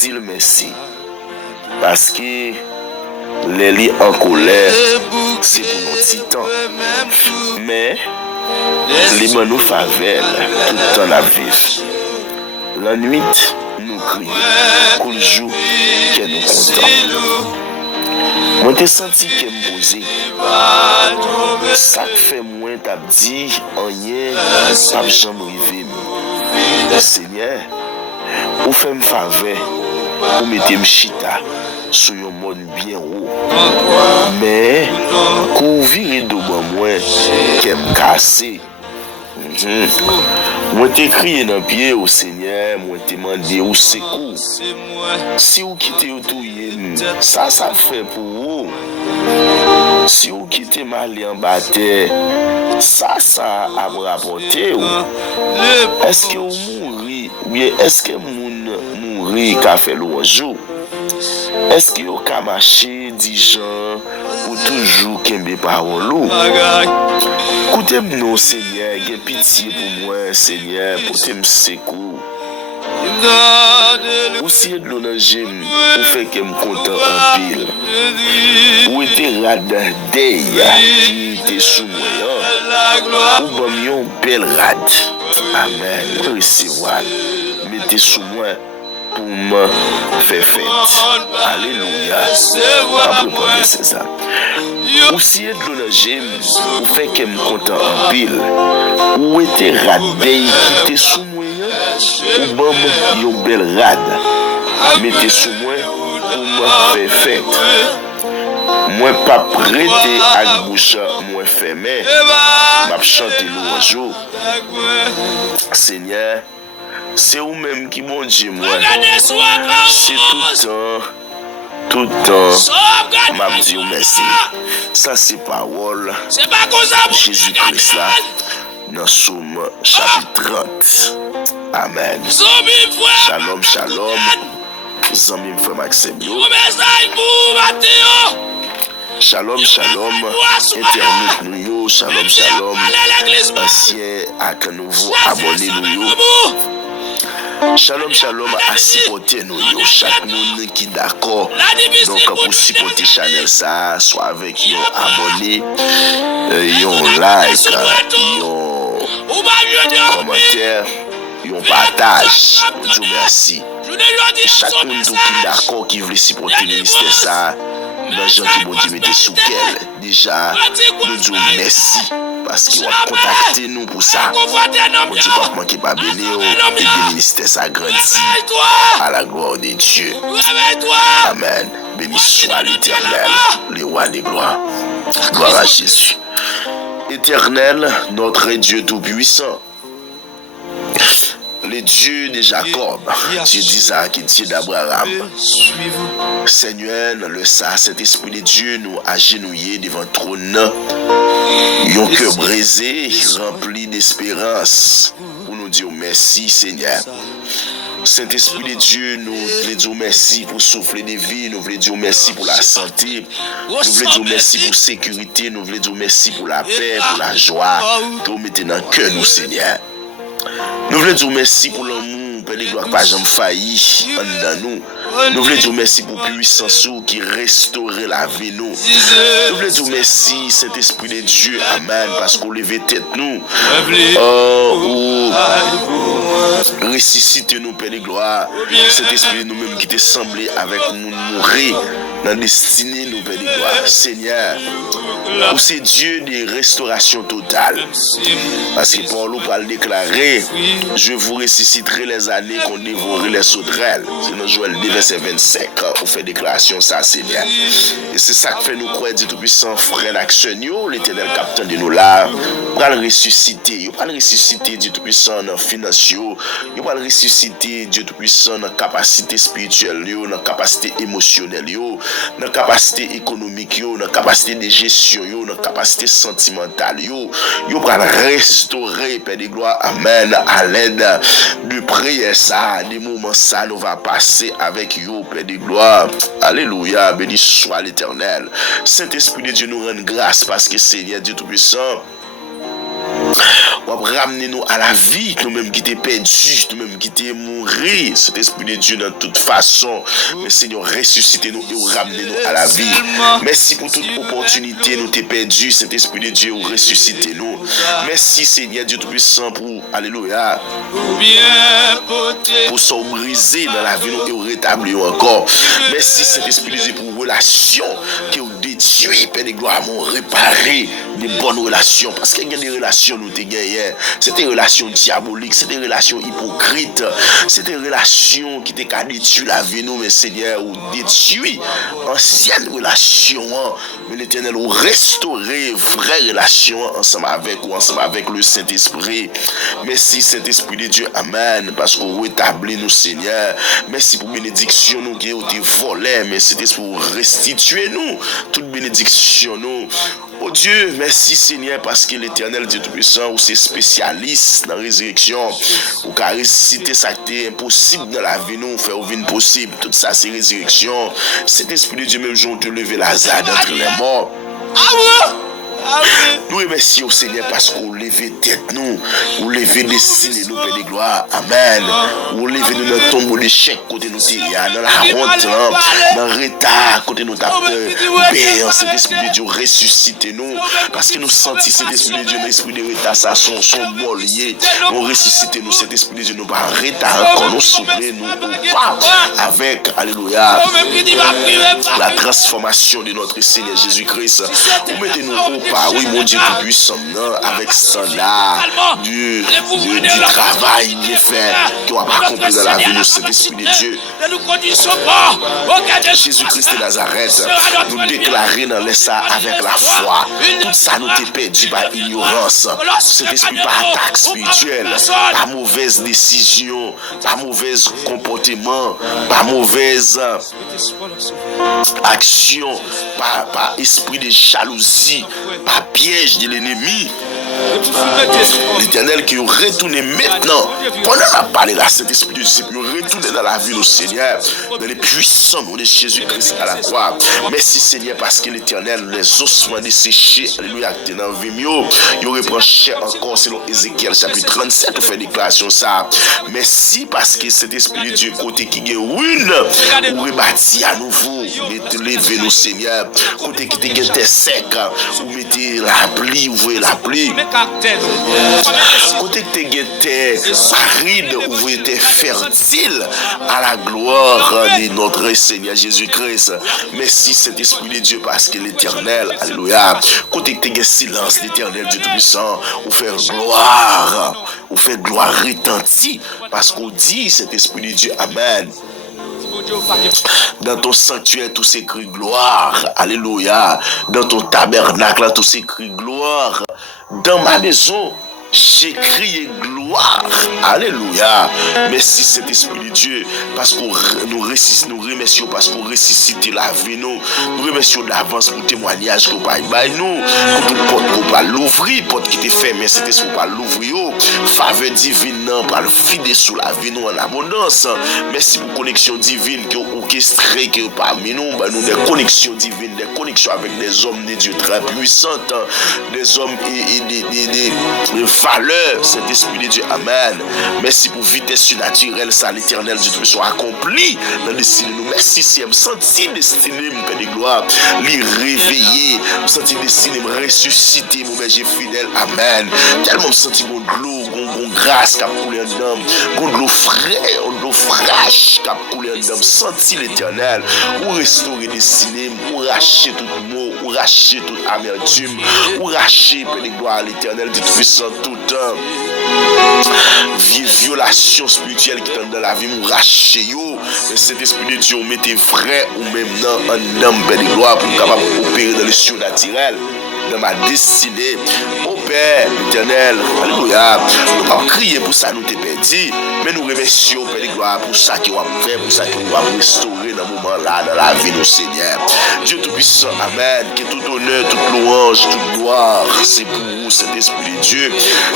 dire merci. Parce que les lits en colère, c'est pour nos titans. Mais les nous favelles tout le temps la vivre. La nuit, nous crions, qu'on joue, qu'elle nous content. Moi, t'ai senti qu'elle me posait. Ça fait moins t'as dit, rien, pas jamais arrivé. Seigneur, ou fait me faveur, ou mettez me chita sur un monde bien haut. Mais, qu'on vire de moi, qu'elle me casse. Moi t'ai crié dans le pied au Seigneur, moi t'ai demandé au secours. Si vous quittez tout, ça fait pour vous. Si vous quittez mal en bataille, ça a rapporté. Est-ce que vous mourrez ou bien est-ce que vous mourrez qu'a fait le jour? Est-ce que vous avez marché 10 gens ou toujours qu'aimez parole? Écoutez-moi, Seigneur, ayez pitié pour moi, Seigneur, pour me secours. Aussi de l'onager, ou fait que me content en pile. Ou était rade qui était sous moi. Ou bon yon belle rade. Amen. Recevoir. Mettez sous moi pour me faire fête. Alléluia. Après, c'est ça. Aussi de l'onager, ou fait que me content en pile. Ou était rade qui était sous moi. Ou bon yon belle rade. Mettez sous moi pour me faire fête. Moi pas prêté à bouche moi fermé. M'a chanter l'oiseau. Seigneur, c'est vous même qui bon Dieu moi. C'est tout le temps m'a dit merci. Ça c'est parole. Jésus-Christ là. Dans Somme chapitre 30. Amen. Shalom, shalom. Zami frère Maxime. Shalom, shalom. Internet nous yo. Shalom, shalom. Ancien ak nouveau abonné nous yo. Shalom, shalom à supporter nous yo. Chaque monde qui d'accord. Donc pour supporter channel ça, soit avec yon abonné, yon like, yon commentaire, yon partage. Dieu merci. Chaque monde qui d'accord qui veut supporter le ministère ça, les gens qui vont dire mettez sous quel. Déjà, nous disons merci. Parce qu'il va contacter nous pour ça. Mon Dieu va manquer pas béni et le ministère s'agrandit à la gloire de Dieu. Amen. Béni soit l'Éternel, le roi des gloires. Gloire à Jésus. Éternel, notre Dieu tout-puissant, le Dieu de Jacob, Dieu d'Isaac et Dieu d'Abraham. Seigneur, le Saint-Esprit de Dieu nous agenouillés devant le trône. Yon cœur brisé, rempli d'espérance. Pour nous dire merci, Seigneur. Saint-Esprit de Dieu, nous voulons dire merci pour souffler de vie, nous voulons dire merci pour la santé, nous voulons dire merci pour la sécurité, nous voulons dire merci pour la paix, pour la joie que vous mettez dans le cœur, nous, Seigneur. Nous voulons dire merci pour l'amour, Père de gloire, pas jamais failli dans nous. Nous voulons dire merci pour la puissance qui restaure la vie nous. Nous voulons dire merci, Saint-Esprit de Dieu, Amen, parce qu'on lève tête nous. Ressuscite nous, Père de gloire. Cet esprit nous-mêmes qui te semblé avec nous mourir dans la destinée, nous, Père de gloire. Seigneur, où c'est Dieu de restauration totale. Parce que Paul va le déclarer, je vous ressusciterai les années qu'on dévorerait les sauterelles. C'est dans Joël 2, verset 25, on fait déclaration ça, Seigneur. Et c'est ça que fait nous croire, Dieu Tout-Puissant, frère d'action, l'éternel capitaine de nous là, pour le ressusciter. Il va le ressusciter, Dieu Tout-Puissant, dans financier. Il va le ressusciter, Dieu Tout-Puissant, dans capacité spirituelle, dans capacité émotionnelle, dans capacité économique, dans capacité de gestion, dans capacité sentimentale. Il va le restaurer, Père de gloire, Amen, à l'aide de prière ça, des moments ça, nous va passer avec vous, Père de gloire. Alléluia, béni soit l'Éternel. Saint-Esprit de Dieu nous rend grâce parce que Seigneur Dieu Tout-Puissant, ramener nous à la vie, nous-mêmes qui étaient perdus, nous-mêmes qui étaient morts. Cet esprit de Dieu dans toute façon. Mais Seigneur, ressuscitez-nous et ramenez-nous à la vie. Merci pour toute opportunité, nous t'es perdus. Cet esprit de Dieu, ressuscitez-nous. Merci Seigneur Dieu Tout-Puissant pour, alléluia, pour s'en briser dans la vie nous et rétablir encore. Merci cet esprit de Dieu pour relation qui ont détruit, Père de gloire, m'ont réparé des bonnes relations. Parce qu'il y a des relations nous t'es gagné. C'était des relations diaboliques, c'était des relations hypocrites, c'était des relations qui t'es qu'à détruire la vie nous, mais Seigneur, ou détruit ancienne relation, mais l'Éternel ou restaurer vraie relation ensemble avec ou ensemble avec le Saint-Esprit. Merci Saint-Esprit de Dieu, amen, parce qu'on rétablit nous Seigneur. Merci pour bénédiction nous qui ont été volés, mais c'était pour restituer nous toute bénédiction nous. Oh Dieu, merci Seigneur, parce que l'Éternel Dieu Tout-Puissant, ou c'est spécialiste dans la résurrection, ou qu'à ressusciter ça qui est impossible dans la vie, nous, faire une possible. Tout ça, c'est résurrection. Cet esprit de Dieu, même jour, te lever Lazare d'entre les morts. Nous remercions au Seigneur parce qu'on lève tête nous, on lève destiné nous, Père de gloire. Amen. On lève nous dans le tombeau d'échec côté nous, dans la honte, dans le retard côté nous, peur. Père, cet esprit de Dieu ressuscite nous parce que nous sentons cet esprit de Dieu, l'esprit de retard, ça sont bons liés. On ressuscite nous, cet esprit de Dieu, nous pas retard quand nous soufflons, nous pas avec, alléluia, la transformation de notre Seigneur Jésus-Christ. Vous mettez nous au pas, oui, mon Dieu Tout-Puissant, avec standard du travail bien fait, qui va pas accomplir dans la vie de cet esprit de Dieu. Jésus-Christ de Nazareth, nous déclarer dans les ça avec la foi. Tout ça nous t'est perdu par ignorance. Cet esprit par attaque spirituelle, par mauvaise décision, par mauvais comportement, par mauvaise action, par esprit de jalousie, par piège de l'ennemi. L'Éternel qui retourne maintenant, pendant la parole là, cet esprit de Dieu, retourne dans la vie du Seigneur, dans les puissants noms de Jésus-Christ à la croix. Merci Seigneur, parce que l'Éternel, les ossements desséchés, alléluia, dans le vimio, il reprend chair encore selon Ézéchiel chapitre 37, on fait déclaration ça. Merci parce que cet esprit de Dieu, côté qui est une, ou rebâti à nouveau, mettez lever nos Seigneur, côté qui était sec, ou mettez la pluie, ouvrez la pluie. Côté que tu étais aride, ou vous étiez fertile à la gloire de notre Seigneur Jésus-Christ. Merci cet esprit de Dieu parce que l'Éternel, alléluia. Côté que tu es silence, l'Éternel Dieu Tout-Puissant, ou faire gloire retentie parce qu'on dit cet esprit de Dieu, amen. Dans ton sanctuaire, tout s'écrit gloire. Alléluia. Dans ton tabernacle, tout s'écrit gloire. Dans ma maison, j'ai crié gloire. Alléluia. Merci cet esprit de Dieu parce qu'on nous remercions parce qu'on ressuscite la vie nous. Nous remercions d'avance pour témoignage qu'on va y nous. Pour toute porte qu'on va l'ouvrir, porte qui était fermée, cet esprit qu'on va l'ouvrir. Faveur divine par le fidèle sous la vie nous en abondance. Merci pour connexion divine qui ont orchestré que parmi nous, nous des connexions divines, des connexions avec des hommes de Dieu très puissants, des hommes et des valeurs, cet esprit de Dieu, amen. Merci pour vitesse surnaturelle, ça l'Éternel Dieu tout soit accompli dans le destin de nous. Merci si me senti destiné, mon Père de gloire, les réveiller, me senti destiné, me ressusciter, mon berger fidèle, amen. Tellement me senti mon glow, mon grâce qui a coulé en homme, mon glow frais, mon glow fraîche qui a coulé en homme, senti l'Éternel, ou restaurer destiné, ou racher tout mot, ou racher toute amertume, ou racher, Père de gloire, l'Éternel Dieu tout-puissant, tout temps. Violation spirituelle qui est dans la vie, nous racher yo. Mais cet esprit de Dieu, on mettez vrai ou même dans un homme, Père de gloire, pour capable opérer dans le surnaturel, dans ma destinée. Au Père éternel, alléluia. Nous ne pas crier pour ça, nous t'es perdu, mais nous remercions, Père de gloire, pour ça qu'il va faire, pour ça qu'il va restaurer dans le moment là, dans la vie de Seigneur. Dieu Tout-Puissant, amen. Que tout honneur, toute louange, toute gloire, c'est pour vous, cet esprit de Dieu.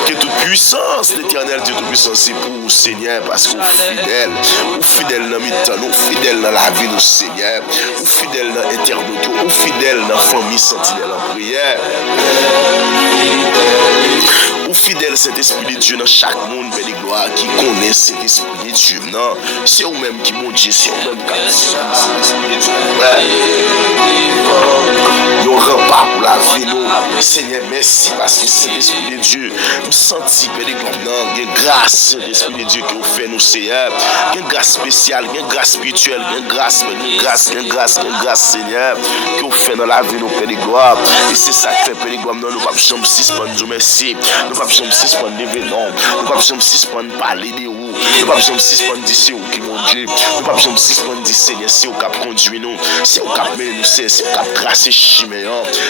Que toute puissance, l'éternel Dieu Tout-Puissant, c'est pour vous, Seigneur, parce qu'on est fidèle dans le nous fidèles dans la vie de Seigneur, ou fidèles dans l'internaute, ou fidèles dans la famille sentinelle en prière. Ou fidèle cet esprit de Dieu dans chaque monde, Père de gloire, qui connaît cet esprit de Dieu. Non, c'est eux-mêmes qui m'ont dit, c'est eux-mêmes qui ont cet esprit de Dieu. Ils ont repas pour la vie, nous. Seigneur, merci parce que cet esprit de Dieu nous sentit, Père de gloire, non, il y a grâce, l'esprit de Dieu qui nous fait nous, Seigneur. Il y a une grâce spéciale, il y a une grâce spirituelle, il y a une grâce, Seigneur, qui nous fait dans la vie, nous, Père de gloire. Et c'est ça qui fait, Père de gloire, non, nous ne pouvons pas suspendre, Dieu merci. Nous ne pouvons pas suspendre les vénons, nous ne pouvons pas suspendre parler de vous. Nous ne pouvons pas suspendre dire c'est vous qui mon Dieu. Nous ne pouvons pas suspendre dire Seigneur, c'est vous qui conduit nous, c'est vous qui mené nous, c'est vous qui tracé chemin.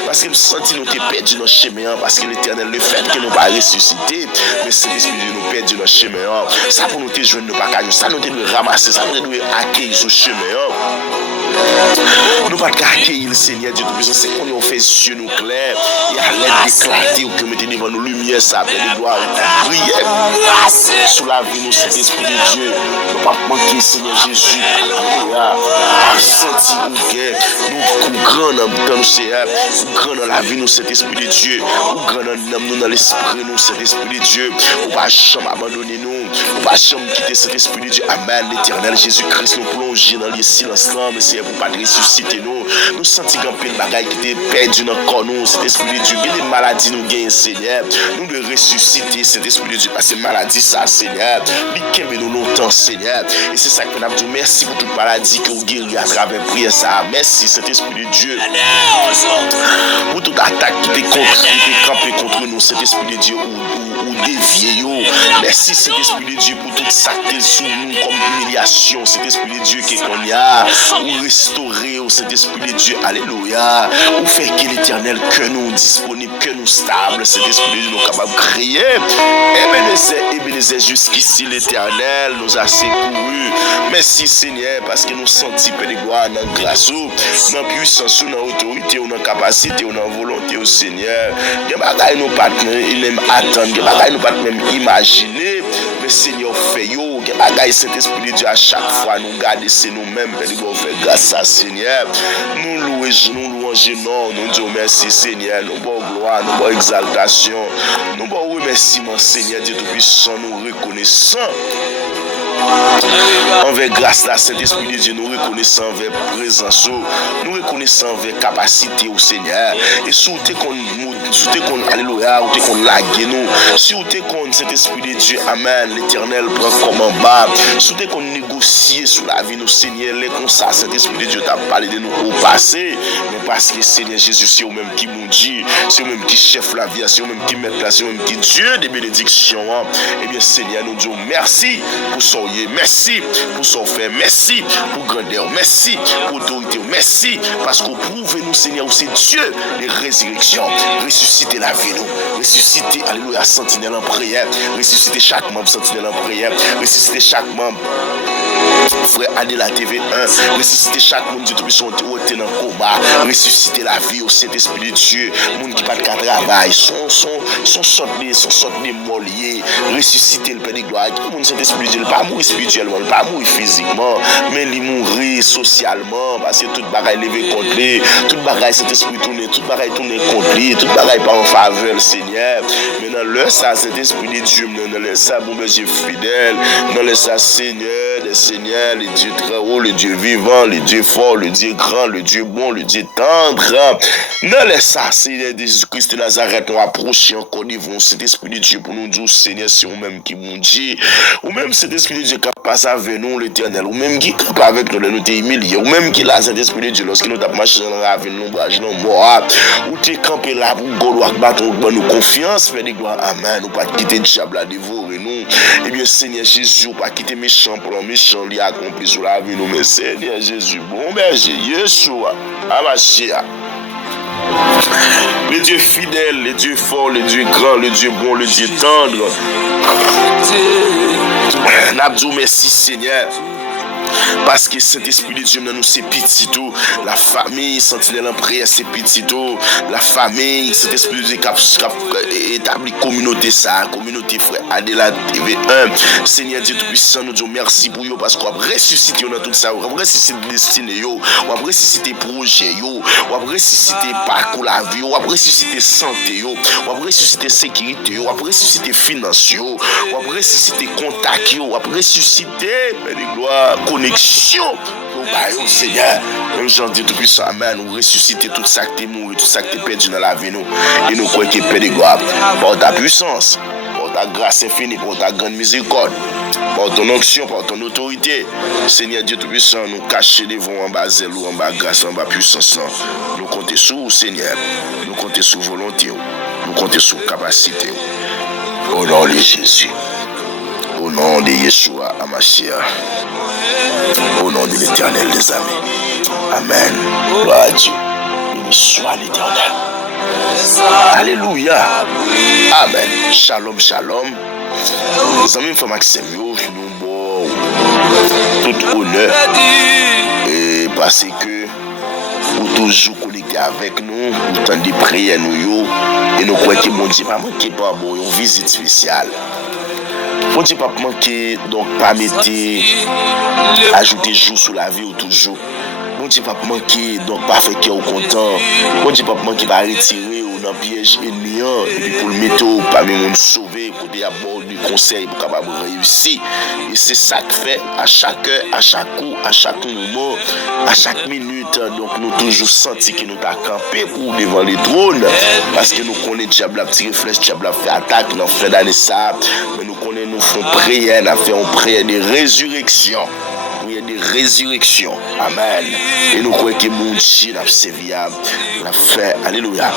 Parce que nous sentons nous perdu dans le chemin, parce que l'Éternel, le fait que nous ne pas ressusciter, mais c'est l'esprit de nous perdu dans le chemin. Ça pour nous te joindre, nous pas ça nous devons ramasser, ça nous devons accueillir ce chemin. Nous ne pouvons pas accueillir le Seigneur Dieu Tout-Puissant, c'est qu'on nous fait yeux nous clairs, et à l'aide d'éclater ou que mettez devant nous lumière, ça fait des doigts, prier sous la vie, nous, cet esprit de Dieu. Nous ne pouvons pas manquer, Seigneur Jésus. Alléluia. Sentir nous grand dans nous, Seigneur, nous grand dans la vie, nous, cet esprit de Dieu, nous grand dans nous, dans l'esprit, nous, cet esprit de Dieu. Nous ne pouvons pas jamais abandonner nous, nous ne pouvons pas jamais quitter cet esprit de Dieu. Amen. L'Éternel Jésus-Christ nous plonger dans les silences là, mais c'est pour pas ressusciter nous. Nous sentons qu'un peu de bagaille qui était perdu dans le corps, nous, cet esprit de Dieu. Il y a des maladies nous gagnent, Seigneur. Nous devons ressusciter cet esprit de Dieu parce que maladie, ça, Seigneur. Il nous longtemps, Seigneur. Et c'est ça que nous avons dit. Merci pour toute maladie que vous guérissez à travers prière, ça. Merci, cet esprit de Dieu. Pour toute attaque qui était campée contre nous, cet esprit de Dieu, ou dévié. Merci, cet esprit de Dieu, pour toute ça qui est sous nous comme humiliation. Cet esprit de Dieu qui est qu'on y a, ou restaurer, cet esprit de Dieu, alléluia, ou faire que l'Éternel, que nous disponible, que nous stable, cet esprit de Dieu nous capable de crier. Ebenezer, jusqu'ici l'Éternel nous a secouru. Merci Seigneur, parce que nous sentons Père de gloire dans grâce, dans puissance, dans autorité, dans capacité, dans volonté au Seigneur. Il y a des bagages nous pas même attendre, il y a des bagages nous pas même imaginer, mais Seigneur fait yo. Il y a des bagages cet esprit de Dieu à chaque fois nous garder, c'est nous-mêmes, Père de gloire, fait grâce à Seigneur. Nous louons, nous disons merci Seigneur, nous bon gloire, nous bon exaltation, nous bon remerciement Seigneur Dieu Tout-Puissant, nous reconnaissons envers grâce à cet esprit de Dieu, nous reconnaissons envers présence, nous reconnaissons envers capacité au Seigneur. Et si vous qu'on alléluia, ou qu'on lague nous, si vous qu'on cet esprit de Dieu, amen, l'Éternel prend comme en bas, si vous qu'on négocie sur la vie, nous Seigneur, les comme ça, cet esprit de Dieu t'a parlé de nous au passé, mais parce que Seigneur Jésus, c'est vous-même qui m'ont dit, c'est vous-même qui chef la vie, c'est vous-même qui met là, c'est vous-même qui Dieu des bénédictions. Eh bien Seigneur, nous disons merci pour son merci pour son fait, merci pour grandeur, merci pour autorité, merci parce qu'on prouve nous Seigneur, c'est Dieu les résurrections, ressusciter la vie nous, ressusciter, alléluia, sentinelle en prière, ressusciter chaque membre sentinelle en prière, ressusciter chaque membre frère Adela TV1, ressusciter chaque monde Dieu Tout-Puissant dans le combat, ressusciter la vie au Saint-Esprit de Dieu, monde qui pas de travail, son sorte de mollier, ressusciter le Père de gloire, tout le monde Saint-Esprit de Dieu, pas mourir spirituellement, pas mourir physiquement, mais il mourir socialement, parce que toute bagaille levé contre lui, toute bagaille Saint-Esprit tourné, toute bagaille tourné contre lui, toute bagaille pas en faveur le Seigneur. Mais dans le ça, Saint-Esprit de Dieu, dans le ça, bon berger fidèle, dans le ça, Seigneur, le Seigneur, le Dieu très haut, le Dieu vivant, le Dieu fort, le Dieu grand, le Dieu bon, le Dieu tendre. Dans le ça, Seigneur Jésus-Christ de Nazareth, nous approchons encore devant cet Esprit de Dieu pour nous dire, Seigneur, c'est vous-même qui m'ont dit, ou même cet Esprit de Dieu qui passe avec nous, l'Éternel, ou même qui campe avec nous, nous t'es humilié, ou même qui l'a cet Esprit de Dieu, lorsque nous t'avons marché dans la vie, nous brage, nous mort, ou t'es campé là pour gaulois, battre nous confiance, mais des gloires, amen, nous pas quitter le diable à dévorer nous. Eh bien, Seigneur Jésus, pas quitter méchant pour un méchant, lui accompli sur la vie, nous, mais Seigneur Jésus, bon berger, Yeshua, Amashia. Le Dieu fidèle, le Dieu fort, le Dieu grand, le Dieu bon, le Dieu tendre. N'abdou merci Seigneur. parce que Saint-Esprit de Dieu nous c'est petit tout, la famille sentinelle en prière c'est petit tout, la famille Saint-Esprit de Dieu qui a établi communauté ça, communauté frère Adelaide TV1. Seigneur Dieu Tout-Puissant, nous disons merci pour vous parce qu'on va ressusciter dans tout ça, on va ressusciter destinée, on va ressusciter projet, on va ressusciter parcours la vie, on va ressusciter santé, on va ressusciter sécurité, on va ressusciter finance, on va ressusciter contact, on va ressusciter gloire, connexion. Nous Seigneur, même Jean Dieu Tout-Puissant, amen, nous ressusciter tout ça qui est mort, tout ça qui est perdu dans la vie, nous, et nous croyons qu'il est de gloire, par ta puissance, par ta grâce infinie, par ta grande miséricorde, par ton onction, par ton autorité. Seigneur Dieu Tout-Puissant, nous cacher devant en bas zèle, en bas grâce, en bas puissance. Nous comptons sur vous, Seigneur. Nous comptons sur volonté. Nous comptons sur capacité. Au nom de Jésus. Au nom de Yeshua Hamashiach. Au nom de l'Éternel des amis. Amen. Gloire à Dieu. Béni soit l'Éternel. Alléluia. Amen. Shalom, shalom. Les amis, frère Maxime, nous bon tout honneur et parce que vous toujours connecté avec nous, vous tendez prier nous et nous croyons que mon Dieu pas manquer pas bon une visite spéciale. Mon Dieu pas manquer donc pas mettre ajouter jour sur la vie ou toujours. Mon Dieu pas manquer donc pas faire cœur content. Mon Dieu pas manquer pas retirer dans piège ennemi et puis pour le mettre parmi monde sauver pour des abords du conseil pour capable réussir et c'est ça que fait à chaque heure, à chaque coup, à chaque moment, à chaque minute. Donc nous toujours senti que nous t'a campé pour devant les trônes parce que nous connaissons diable a tiré flèche, diable a fait attaque dans fin d'année ça, mais nous connaissons nous font prière, nous faisons prière de résurrection. Il y a des résurrections. Amen. Et nous croyons que mon Dieu n'a servi à la fait. Alléluia.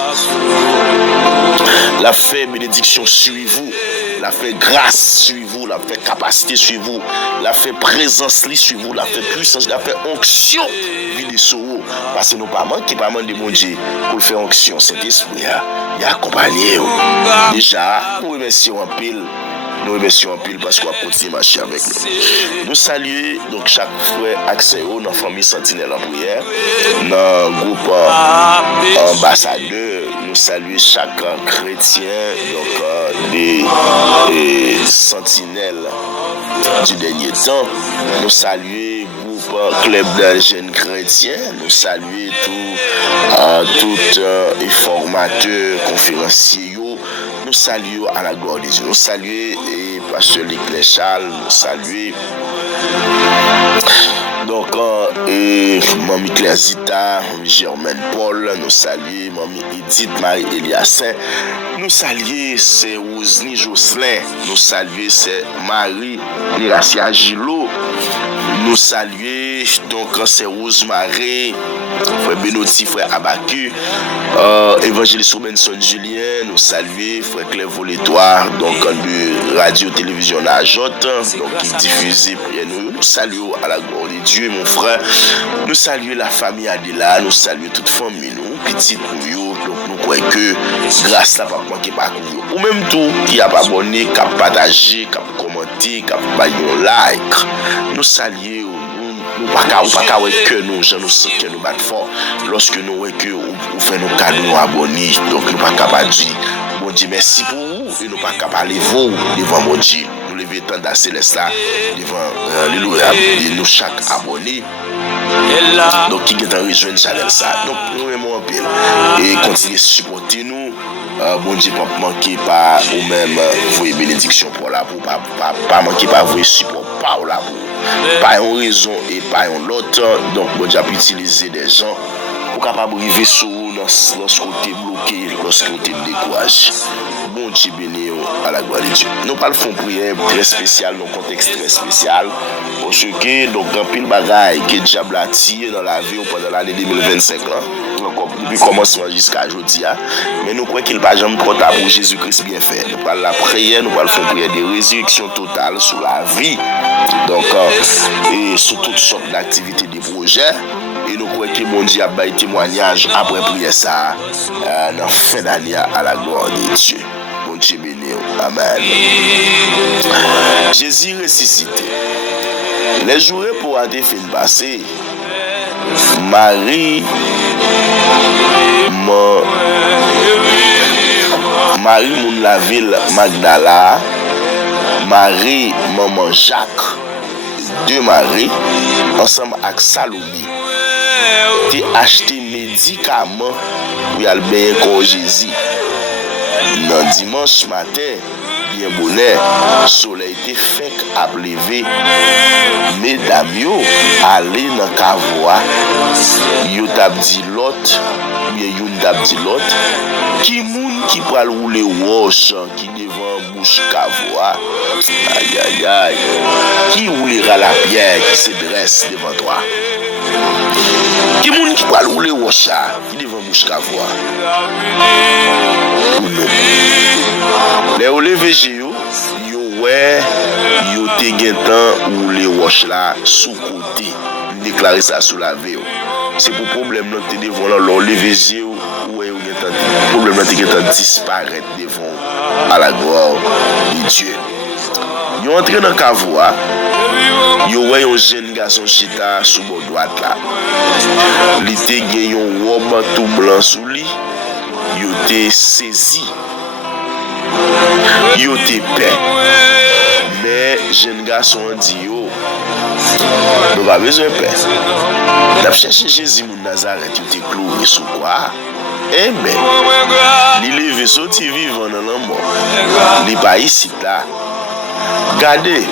La fait bénédiction sur vous. La fait grâce sur vous. La fait capacité sur vous. La fait présence sur vous. La fait puissance. La fait onction. Vie de sorrow. Parce que nous pas manquer pas de mon Dieu pour faire onction. Cet esprit il a accompagné. Déjà, nous remercions un pile. Nous remercions en pile parce qu'on a continué à marcher avec nous. Nous saluons donc chaque frère accès dans la famille Sentinelle en prière, dans le groupe ambassadeur. Nous saluons chaque chrétien donc des sentinelles du dernier temps. Nous saluons le club de jeunes chrétiens. Nous saluons tous les formateurs, conférenciers. Nous saluons à la gloire de Dieu. Nous saluons Pasteur Luc Charles. Nous saluons donc Mamie Claire Zita, Mamie Germaine Paul. Nous saluons Mamie Edith Marie Eliassin. Nous saluons c'est Ousni Jocelyn. Nous saluons c'est Marie Miracia Gilo. Nous saluons donc c'est Rosemary, frère Benoît, frère Abacu, évangéliste Robinson Julien. Nous saluons frère Claire Volétoire, donc de radio télévision Najotte, donc qui diffuse nous saluons à la gloire de Dieu mon frère. Nous saluons la famille Adela, nous saluons toute famille nous petite nous. Donc nous croyons que grâce à pas manquer pas ou même tout qui a pas abonné, qui a partagé, qui a commenté, qui a pas like. Nous saluons nous pas que nous gens nous que nous battre fort lorsque nous que ou fait nos cadeaux nous abonnés. Donc nous pas capable dire bon Dieu merci pour vous et nous pas capable vous devant mon Dieu. Nous lever tant dans céleste là devant alléluia nous chaque abonné. Donc qui est en rejoindre channel ça. Donc nous aimons en pile et continuez à supporter nous. Bon Dieu pas manquer pas ou même vous bénédiction pour la pour pas manquer pas vous support pas là pour pas une raison et pas une autre. Donc bon Dieu a pu utiliser des gens pour capable arriver sur lorsqu'on est bloqué, lorsqu'on est découragé. Bon Dieu béni à la gloire de Dieu. Nous pas le font prière très spécial, dans un contexte très spécial. Parce que donc un pile bagaille que diable a tiré dans la vie pendant l'année 2025 là. Depuis commencement jusqu'à aujourd'hui. Mais nous croyons qu'il n'y a pas jamais trop tard pour Jésus-Christ bien fait. Nous parlons la prière, nous parlons de prière de résurrection totale sur la vie. Donc, et sur toutes sortes d'activités, des projets. Et nous croyons que mon Dieu a baillé témoignage après prière ça dans la fin d'année à la gloire de Dieu. Mon Dieu béni. Amen. Jésus ressuscité. Les jours pour aller fin passé, Marie moun la ville Magdala, Marie maman Jacques, deux Marie ensemble avec Salome t'es acheté médicaments pour y aller bien comme Jésus. Dans dimanche matin, bien bonheur, soleil était fait à lever. Mesdames yo aller dans cavoa, yo t'a dit l'autre, bien yo t'a dit l'autre, qui moun qui pral rouler wash qui devant bouche cavoa. Aïe aïe aïe. Qui roulera la pierre qui se dresse devant toi? Qui moun qui pral rouler wash qui devant bouche cavoa? Les ou levé yo ouais yo te gen temps ou les wash là sous côté déclarer ça sous la veille. C'est pour problème là te devant là levé yo ouais ou gen temps problème là te gen temps disparaître devant à la gloire de Dieu. Yo entré dans cavoa yo ouais un jeune garçon chita sous bord droite là. Li te gen yon robe tout blanc sous lui. Yo te saisi. Yo te paix. Mais jeune garçon dit yo nous pas besoin de paix. T'as cherché Jésus mon Nazareth, tu te cloué sous quoi? Eh ben, il levé sorti vivant dans la mort. Il pas ici là. Regardez,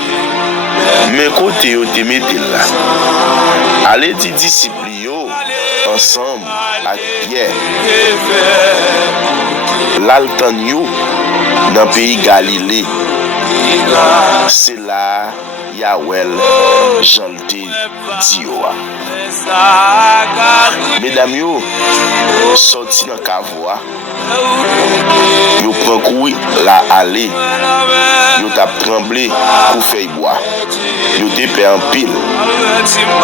mes côtés yo te mette là. Allez dit disciples yo ensemble à Pierre. L'altan yo dans le pays Galilée. C'est là Yahweh Jean-Te Dioa. Mesdames yo sorti dans cavoa. Yo prend couille la aller. Yo t'a tremblé pour faire boire. Yo te pé en pile.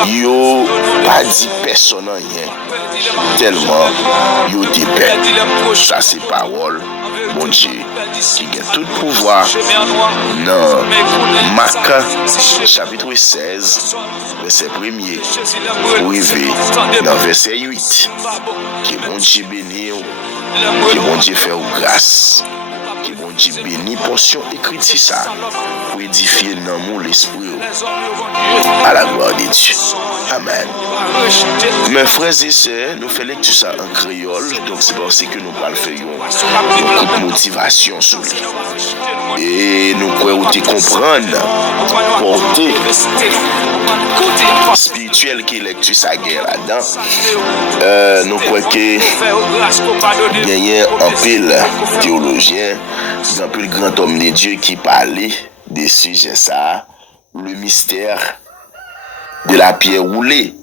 Yo pas dit personne rien. Tellement yo te pé. Ça c'est parole bon Dieu qui a tout pouvoir. Non, Marc chapitre 16 verset 1er pour arriver dans verset 8. Que bon Dieu bénisse, que bon Dieu fait grâce, que bon Dieu bénisse portion écrite ça pour édifier dans mon l'esprit à la gloire de Dieu. Amen. Mes frères et sœurs, nous faisons lecture ça en créole, donc c'est parce que nous parlons de motivation sur lui. Et nous pouvons comprendre portée spirituelle qui est lecture ça guerre là-dedans. Nous croyons que il y a un pile théologien, un pile grand homme de Dieu qui parlait des sujets ça, le mystère de la pierre roulée.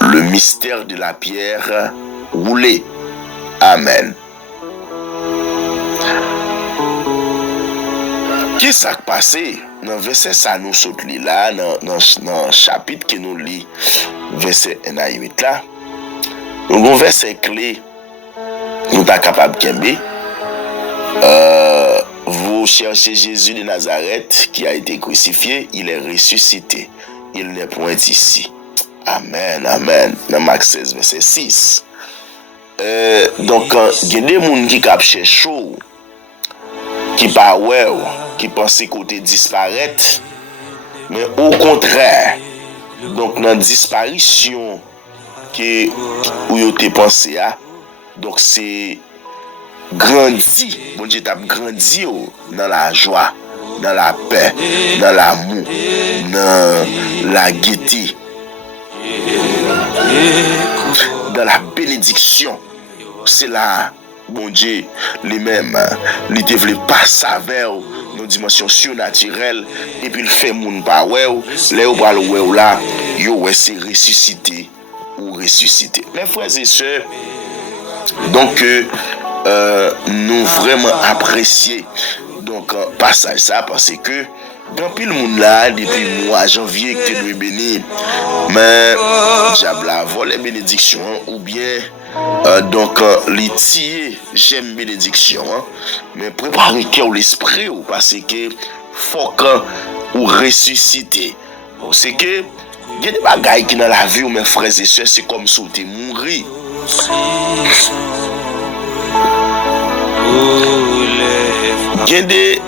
Le mystère de la pierre roulée. Amen. Qu'est-ce qui s'est passé? Dans le verset ça nous saute là, dans le chapitre que nous lit, verset 1 à 8 là. Nous avons un verset clé, nous sommes capables de kembe. Vous cherchez Jésus de Nazareth qui a été crucifié, il est ressuscité. Il n'est point ici. Amen, amen. Dans Marc 16, verset 6. Donc, il y a des gens qui captent chaud, qui pas ouais, qui pensent côté disparaître, mais au contraire, donc dans la disparition où vous avez pensé, donc c'est grandi, bon Dieu t'a grandi dans la joie, dans la paix, dans l'amour, dans la gaieté, dans la bénédiction. C'est là, bon Dieu, lui-même, il développe pas sa vers dans une dimension surnaturelle, et puis il fait moun pa ouais, là où parle ouais là, yo ouais c'est ressuscité ou ressuscité. Mes frères et sœurs, donc nous vraiment apprécier donc passage ça parce que dans pile monde là depuis mois janvier que tu dois bénir mais diable a volé bénédiction ou bien donc l'itier j'aime bénédiction mais préparez cœur l'esprit parce que faut que ou ressusciter. C'est que il y a des bagailles qui dans la vie, mes frères et sœurs, c'est comme si tu mourir. Il y a des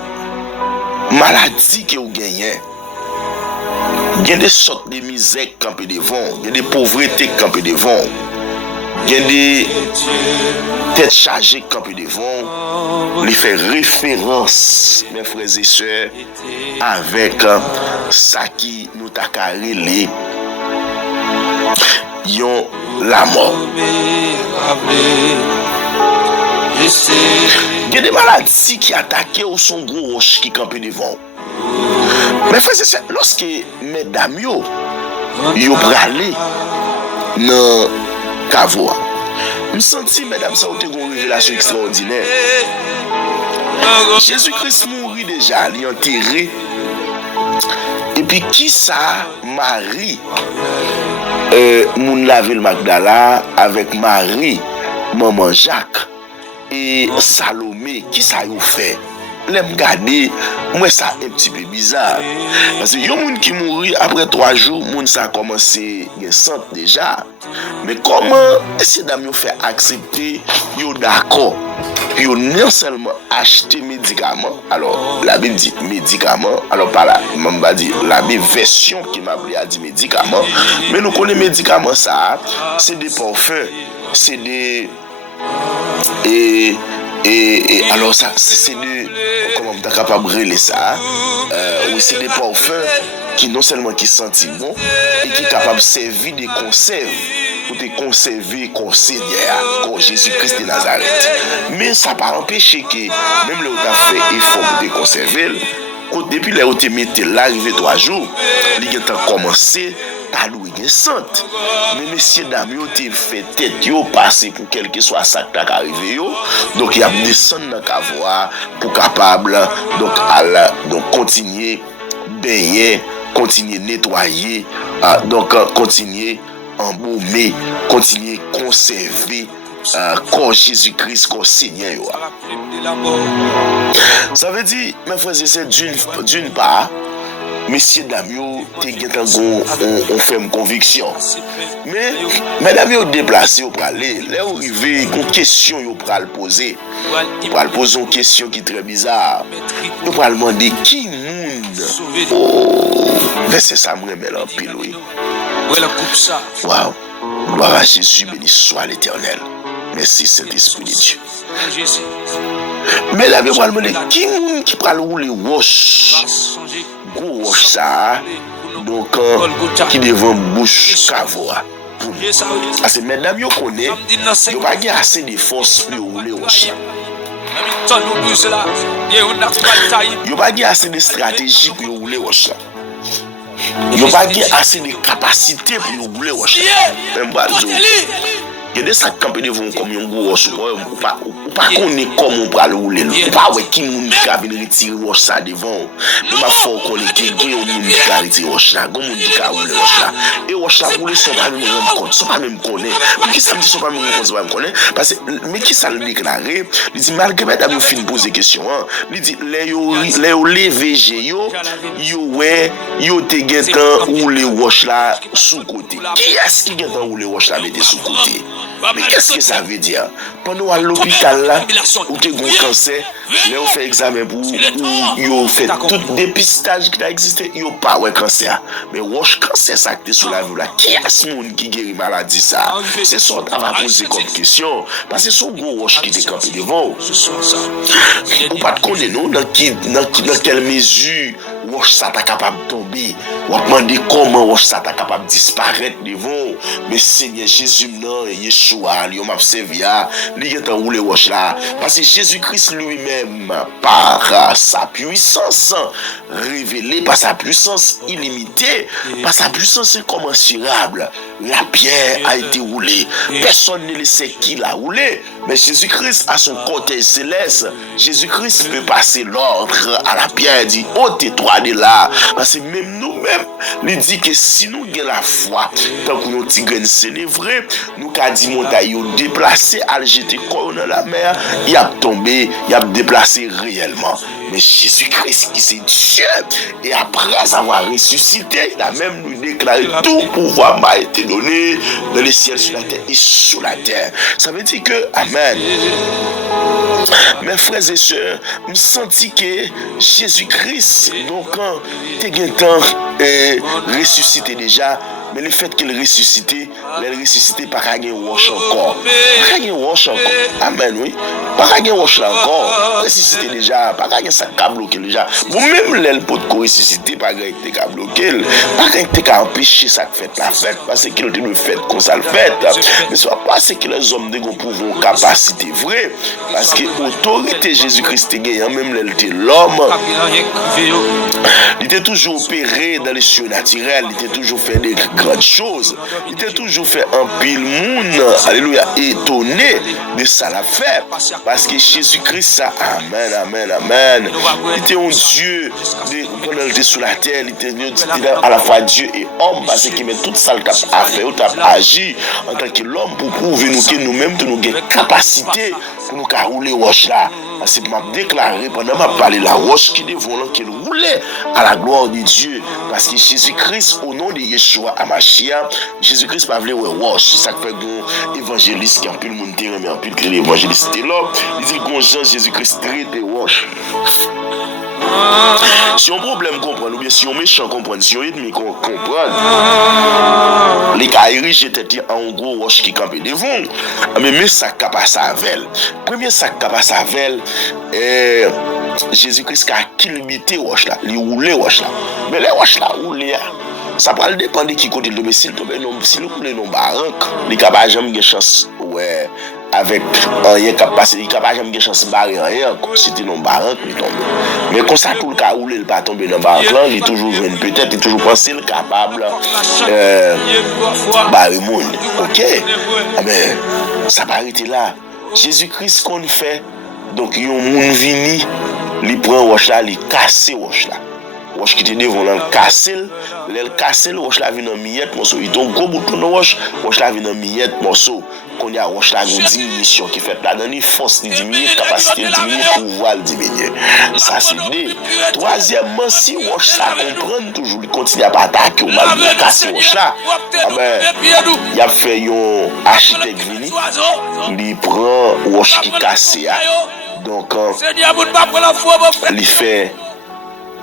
maladies que vous gagnez. Il y a des sortes de misères qui campent devant. Il y a des pauvretés qui campent devant. Il y a des têtes chargées qui campent devant. Il fait référence, mes frères et sœurs, avec ça qui nous t'a carré la mort. Il y a des maladies qui attaquent ou sont gros roches qui campent devant. Mais frère, c'est ça, lorsque mesdames yo pralé dans Cavoa, je senti mesdames ça ont une révélation extraordinaire. Jésus-Christ mourit déjà, il est enterré. Et puis qui ça Marie moun la ville Magdala avec Marie, maman Jacques et Salomé, qui ça yo fait? L'aime garder, moi ça un petit peu bizarre. Parce que y a moun qui mourit après 3 jours, moun ça a commencé à déjà. Mais comment ces dames yo fait accepter, yo d'accord, yo non seulement acheter médicaments, alors la Bible dit médicaments, alors par là, même pas dire la Bible version qui m'a appelé a dit médicaments, mais nous connaissons médicaments ça, c'est des parfums, c'est des et alors ça c'est de comment on est capable de brûler ça oui c'est des parfums qui non seulement qui sentent bon et qui sont capables de servir des conserves pour te conserver comme Seigneur comme Jésus-Christ de Nazareth, mais ça pas empêcher que même là où tu as fait effort pour te conserver depuis là où tu mis l'arrivée 3 jours il a commencé à louer des saintes. Mais messieurs dames, yo te fait tête yo passer pour quel que soit ça qui est arrivé yo. Donc il y a descendre dans Cavoa pour capable donc continuer baigner, continuer nettoyer, donc continuer embaumer, continuer conserver corps Jésus-Christ comme Seigneur. Ça veut dire mes frères et sœurs d'une part messieurs dames, on fait une conviction. Mais mesdames, vous déplacez, vous parlez, là vous arrivez, une question, vous pouvez poser. Vous pouvez poser une question qui est très bizarre. Vous pouvez demander qui monde. Oh, mais c'est ça, moi, mais là, pile, oui. Waouh, gloire à Jésus, béni soit l'Éternel. Merci, Saint-Esprit de Dieu. Mais là, vous pouvez demander qui monde qui parle où les roches. Gros ça donc qui devant bouche Cavoa. Parce que mesdames yo connaît yo pas assez de force pour rouler roche. Yo pas assez de stratégie pour rouler roche. Yo pas assez de capacité pour rouler roche. Même pas il y a des sacs campés devant comme un gros roche ou pas connaît comment on peut le rouler ou pas ouais qui moun qui a venir retirer roche ça devant mais pas faut connaître qui gagne moun qui a retirer roche là comme moun qui a rouler roche là et roche là rouler sans pas même compte sans pas même connaître qui ça me dit sans pas même compte sans pas même connaître parce que mais qui ça le déclarer il dit malgré mesdames fin poser question il dit les yo lever yo ouais yo te getan rouler roche là sous côté qui est-ce qui getan rouler roche là mettre sous côté. Mais qu'est-ce que ça veut dire? Pendant à l'hôpital là, où tu as un cancer, là on fait examen pour on fait tout dépistage qui a existé, il n'y a pas de cancer. Mais roche cancer ça qui est sous la vie là, qui est ce monde qui guérit maladie ça? C'est ça qu'on va poser comme question. Parce que c'est son gros roche qui est campé devant. On pas connaître nous dans quelle mesure roche ça t'a capable de tomber. On va demander comment roche ça t'a capable de disparaître devant. Mais Seigneur Jésus non, Yeshua, il m'a servi à il est en roulé roche là parce que Jésus-Christ lui-même par sa puissance révélée, par sa puissance illimitée, par sa puissance incommensurable, la pierre a été roulée. Personne ne le sait qui l'a roulé, Mais Jésus-Christ a son cortège céleste. Jésus-Christ peut passer l'ordre à la pierre et dire, ôtez-toi de là. Parce que même nous-mêmes, il dit que si nous avons la foi, tant que nous avons c'est vrai, nous avons dit montagne déplacé, à le jeter corps dans la mer, il a tombé, il a déplacé réellement. Mais Jésus-Christ qui c'est Dieu, et après avoir ressuscité, il a même nous déclaré tout pouvoir m'a été donné dans les ciels, sur la terre et sous la terre. Ça veut dire que, amen. Mes frères et sœurs, je senti que Jésus-Christ, donc, t'es ressuscité déjà. Mais le fait qu'il ressuscité, il ressuscité par un wash encore. Par un wash encore. Amen, oui. Par un wash là encore. Ressuscité déjà. Par un ça a bloqué déjà. Vous-même, l'aile pour ressusciter, par un qui a bloqué. Par un qui a empêché ça fait la fête. Parce qu'il a dit le fait qu'on ça le fait. Mais ce n'est pas parce que les hommes ont pouvoir capacité vraie. Parce que l'autorité Jésus-Christ est gagnant, même l'homme. Il était toujours opéré dans les cieux naturels. Il était toujours fait des grandes choses. Il était toujours fait un pile monde, alléluia, étonné de ça la fait. Parce que Jésus-Christ, ça, amen, amen, amen. Il était un Dieu, quand il était sur la terre, il était à la fois Dieu et homme, parce qu'il met toute ça à faire, il a agi en tant que l'homme pour prouver nous que nous-mêmes, nous avons une capacité pour nous rouler roche là. Parce que m'a déclaré pendant m'a parlé la roche qui dévolant qui roulait à la gloire de Dieu. Parce que Jésus-Christ, au nom de Yeshua Amashia, Jésus-Christ pas voulu roche. C'est ça que fait un évangéliste qui a pu le monter, mais a pu créer l'évangéliste là. Il dit que Jean Jésus-Christ traite de roche. Si on problème comprendre, ou bien si on méchant comprendre, si on ennemi comprendre, les cas érigés étaient en gros roche qui campait devant. Mais ça capace avec. Premier sac capace avec, Jésus-Christ a kilomité roche là, il roulait roche là. Mais les roches là roulent. Ça va dépendre de qui côté le domicile. Si nous voulons nos baranques, les capables jamais de chance, ouais, avec rien capacité, les capables jamais de chance barrer rien. Si tu nos baranques, il tombe. Mais quand ça tout le cas où il pas tomber dans baranque là, il est toujours peut-être, il toujours pensé le capable barrer monde. Ok, mais ça va arrêter là. Jésus-Christ qu'on fait, donc il y a un monde vini, il prend roche là, il casse roche là. Roche qui te devant là casser, le casser roche là vient en miette morceau. Il ton gros bouton de roche là vient en miette morceau. Quand il y a roche là une diminution qui fait là dans les forces diminuer, capacité diminuer, pouvoir diminuer. Ça c'est deux. Troisièmement, si roche ça comprendre toujours, il continue à pas attaquer ou mal de casser roche là. Il a fait un architecte vini, il prend roche qui casse. Donc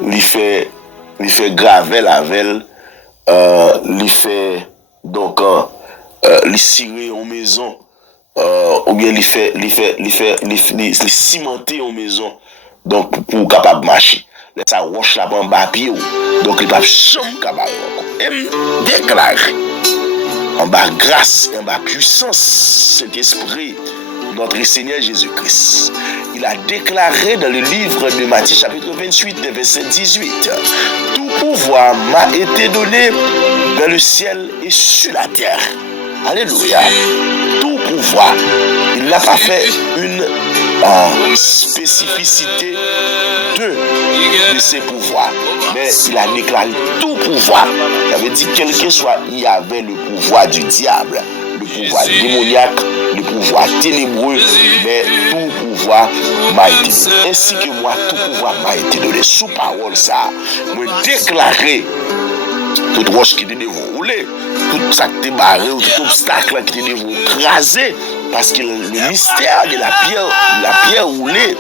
il fait gravel avec il fait donc il cirer en maison ou bien il fait cimenter en maison donc pour capable marcher ça roche là en bas pied donc il pas jamais capable et déclare en bas grâce en bas puissance cet esprit notre Seigneur Jésus-Christ. Il a déclaré dans le livre de Matthieu chapitre 28, verset 18, « Tout pouvoir m'a été donné dans le ciel et sur la terre. » Alléluia. Tout pouvoir. Il n'a pas fait une spécificité de ses pouvoirs. Mais il a déclaré tout pouvoir. Il avait dit quel que soit, il y avait le pouvoir du diable, le pouvoir démoniaque, le pouvoir ténébreux, mais tout pouvoir m'a été donné. Ainsi que moi, tout pouvoir m'a été donné. Sous parole ça, me déclarer toute roche qui était devant rouler, tout ça qui était barré, tout obstacle qui était devant craser, parce que le mystère de la pierre roulée,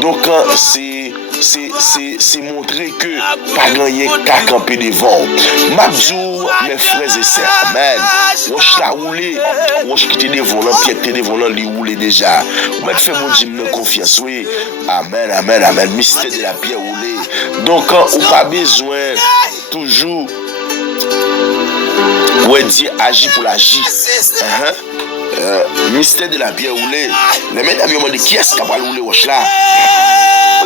donc c'est montrer que pas gagner qu'à camper devant. Mabzou, mes frères et sœurs, amen. Roche la roulé, roche qui était devant, pierre qui était devant, lui roulé déjà. Vous mettez fait mon Dieu me confiance, oui. Amen, amen, amen. Mystère de la pierre roulée. Donc, on n'a pas besoin toujours ouais Dieu agit pour l'agir. Mystère de la pierre roulée. Les mesdames me demandent qui est-ce qui va rouler roche là.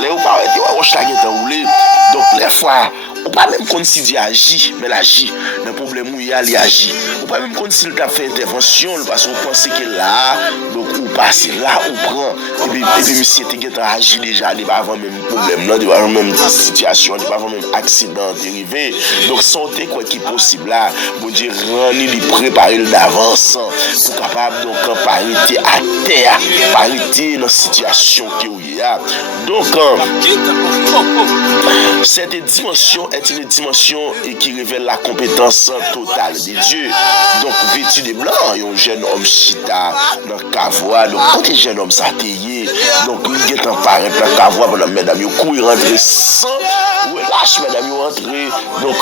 Les parents disent roche là qui est roulé. Donc les fois on pas même considérer agir, mais l'agir. le problème où il y a, il agit. Ou pas même quand s'il t'a fait intervention, parce qu'on pensait que là, donc ou passer là, ou prend, et puis monsieur était agi déjà, il n'y a pas avant même problème, il n'y a pas avant même situation, il n'y a pas avant même accident dérivé. Donc, santé quoi qui est possible là, bon Dieu, rendre préparer d'avance pour capable donc parité à terre, parité dans la situation qui y a. Donc, cette dimension est une dimension qui révèle la compétence totale de Dieu. Donc, vêtu de blanc, un jeune homme chita dans le cavois. Donc, quand un jeune homme s'atteignait, donc il est en paraître dans le cavois, mesdames, il courir rentrer sans relâche, mesdames, il rentrer donc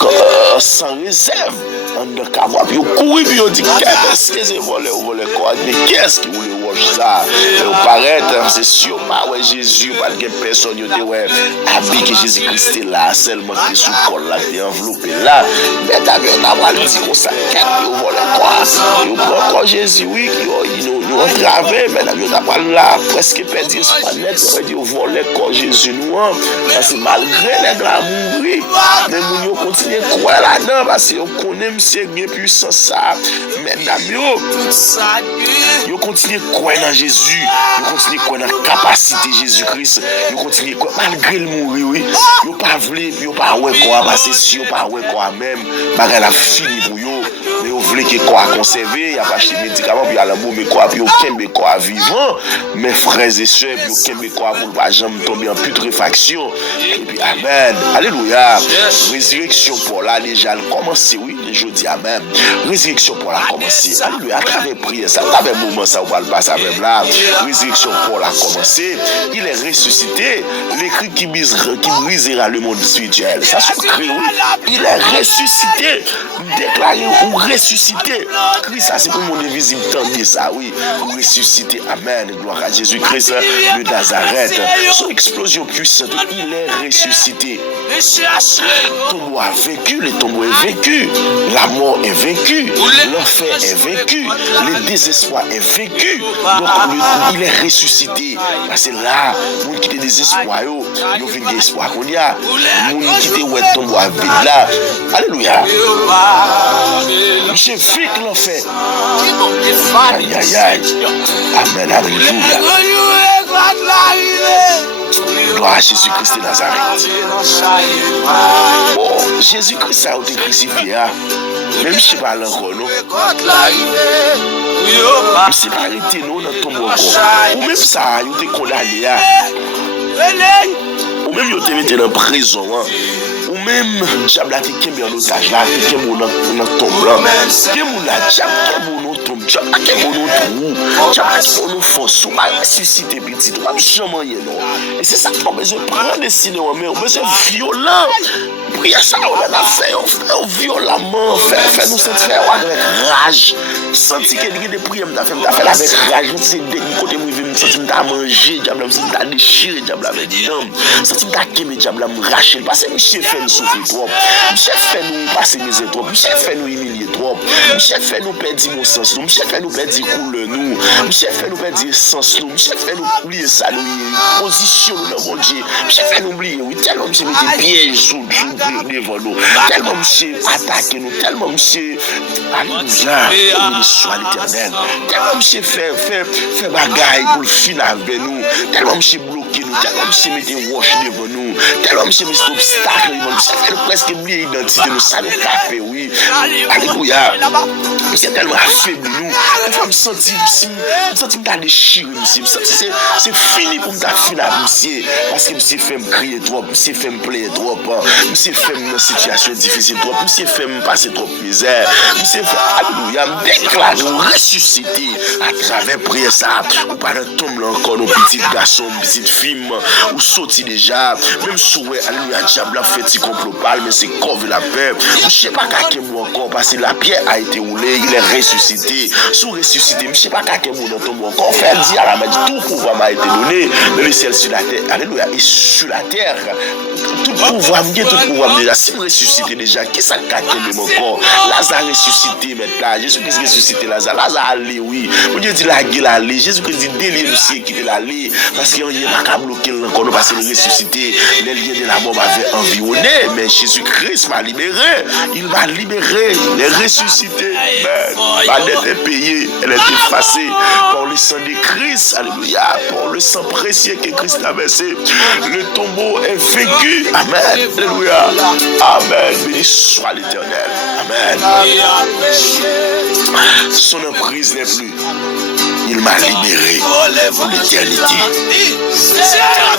sans réserve dans le cavois. Puis il courir, puis il dit qu'est-ce que c'est volé quoi? Mais qu'est-ce qui voulait voir ça? Il paraît, c'est sûr, pas ouais Jésus, pas de personne, il était ouais habillé que Jésus-Christ est là, seulement que sous col là, t'es enveloppé là. Mais d'ailleurs, on a mal dit qu'on s'inquiète, il volé quoi? Il prend encore Jésus, oui, nous entravé, mais d'ailleurs, on a pas là, presque perdu espoir net, on dit, on volé quoi Jésus nous, parce que malgré les gars mourir, mais nous continuons à croire là-dedans, parce qu'on connaît monsieur bien puissant ça, mais d'ailleurs, ils continuent à croire dans Jésus, ils continuent à croire dans la capacité de Jésus-Christ, ils continuent à croire malgré le mourir, oui, ils ne pas voulu, ils ne pas ouais quoi, parce que si ils ne pas ouais quoi même, bagarre la fini pour eux, mais ils voulaient que quoi conserver, il n'y a pas acheté médicaments, puis il y a l'amour, mais quoi, puis aucun quoi vivant, mes frères et sœurs, puis aucun quoi pour ne pas jamais tomber en putréfaction, et puis amen, alléluia, résurrection pour là déjà commencé, oui, je dis amen, résurrection pour la commencer, alléluia, à travers prière, ça, à travers moment, ça, on va le passer avec là, résurrection pour la commencer, il est ressuscité, l'écrit qui brisera le monde spirituel, ça se crée, oui, il est ressuscité, déclaré ou ressuscité, Christ, ça c'est pour mon invisible temps, ça, oui, ou ressuscité, amen, gloire à Jésus-Christ de Nazareth, son explosion puissante, il est ressuscité, le tombeau a vécu, le tombeau est vécu, la mort est vécue, l'enfer est vécu, le désespoir est vécu, donc il est ressuscité, parce que là, moun qui te désespoir, yo vin de espoir qu'on y a, moun qui te ouais tombeau a vide là, alléluia, j'ai vécu l'enfer, aïe aïe aïe, amen, alléluia. Gloire à Jésus-Christ de Nazareth. Oh, Jésus-Christ a été crucifié. Même si je parle encore, non? C'est pas arrêté, non, dans ton bon corps. Ou même ça, il a été condamné. Ou même il a été mis en prison. Ou même, diable a été mis en otage là, qui est mon tombe là. Qui est mon là, diable, qui est mon tombe, diable, qui est mon trou, diable, qui est mon force, ou pas ressusciter petit, ou pas jamais non. Et c'est ça qu'on a besoin de prendre des signes, mais on a besoin de violent. Prière ça, on a fait violemment, fait nous sentir avec rage. Sentir qu'il y a des prières, on a fait avec rage, on s'est dit, côté moi, je me sens à manger, diable, je me sens à déchirer, diable, avec des dents. Sentir à quémer, diable, à me racher, parce que monsieur fait nous souffrir trop, monsieur fait nous passer misère trop, monsieur fait nous humilier trop, monsieur fait nous perdre mon sens, monsieur fait nous perdre couleur nous, monsieur fait nous perdre sens nous, monsieur fait nous oublier ça, nous position dans mon Dieu, monsieur fait nous oublier, oui, tellement monsieur met des pièges sous devant nous, tellement monsieur attaque nous, tellement monsieur, alléluia, béni soit l'Éternel, tellement monsieur fait bagaille pour le fin avec nous, tellement monsieur bloqué nous, tellement monsieur met des roches devant nous, tellement monsieur met des obstacles devant nous, ça fait presque oublier l'identité nous, ça le café, oui, alléluia, monsieur tellement affaibli nous, il faut me sentir, me déchirer, monsieur, c'est fini pour me finir, monsieur, parce que monsieur fait me crier trop, monsieur fait me pleurer trop, monsieur fait me dans une situation difficile trop, monsieur fait me passer trop de misère, monsieur fait, alléluia, me déclarer, ressusciter à travers prière ça, ou pas de tombe là encore, nos petits garçons, petites filles, ou sorti déjà, même souhait, alléluia, diable a fait petit complot pâle, mais c'est corps la paix, je sais pas qu'à moi encore, parce que la pierre a été roulée, il est ressuscité, sous ressuscité, je sais pas qu'à moi dans tombe encore, faire dire à la main, tout pouvoir m'a été donné, dans le ciel sur la terre, alléluia, et sur la terre, tout pouvoir, tout pouvoir déjà, si vous ressuscitez déjà, qui ça caque même encore, Lazare ressuscité maintenant. Jésus-Christ ressuscité Lazare. Lazare allé, oui. Mon Dieu dit la gueule allé. Jésus-Christ dit délire aussi quitter l'allée. Parce qu'il n'y a pas qu'à bloquer encore parce qu'il est ressuscité. Les liens de la mort m'avaient environné. Mais Jésus-Christ m'a libéré. Il m'a libéré. Il est ressuscité. Ma dette est payée. Elle est effacée par le sang de Christ. Alléluia. Par le sang précieux que Christ a versé. Le tombeau est vaincu. Amen. Alléluia. Amen. Béni soit l'Éternel. Amen. Son emprise n'est plus. Il m'a libéré pour l'éternité.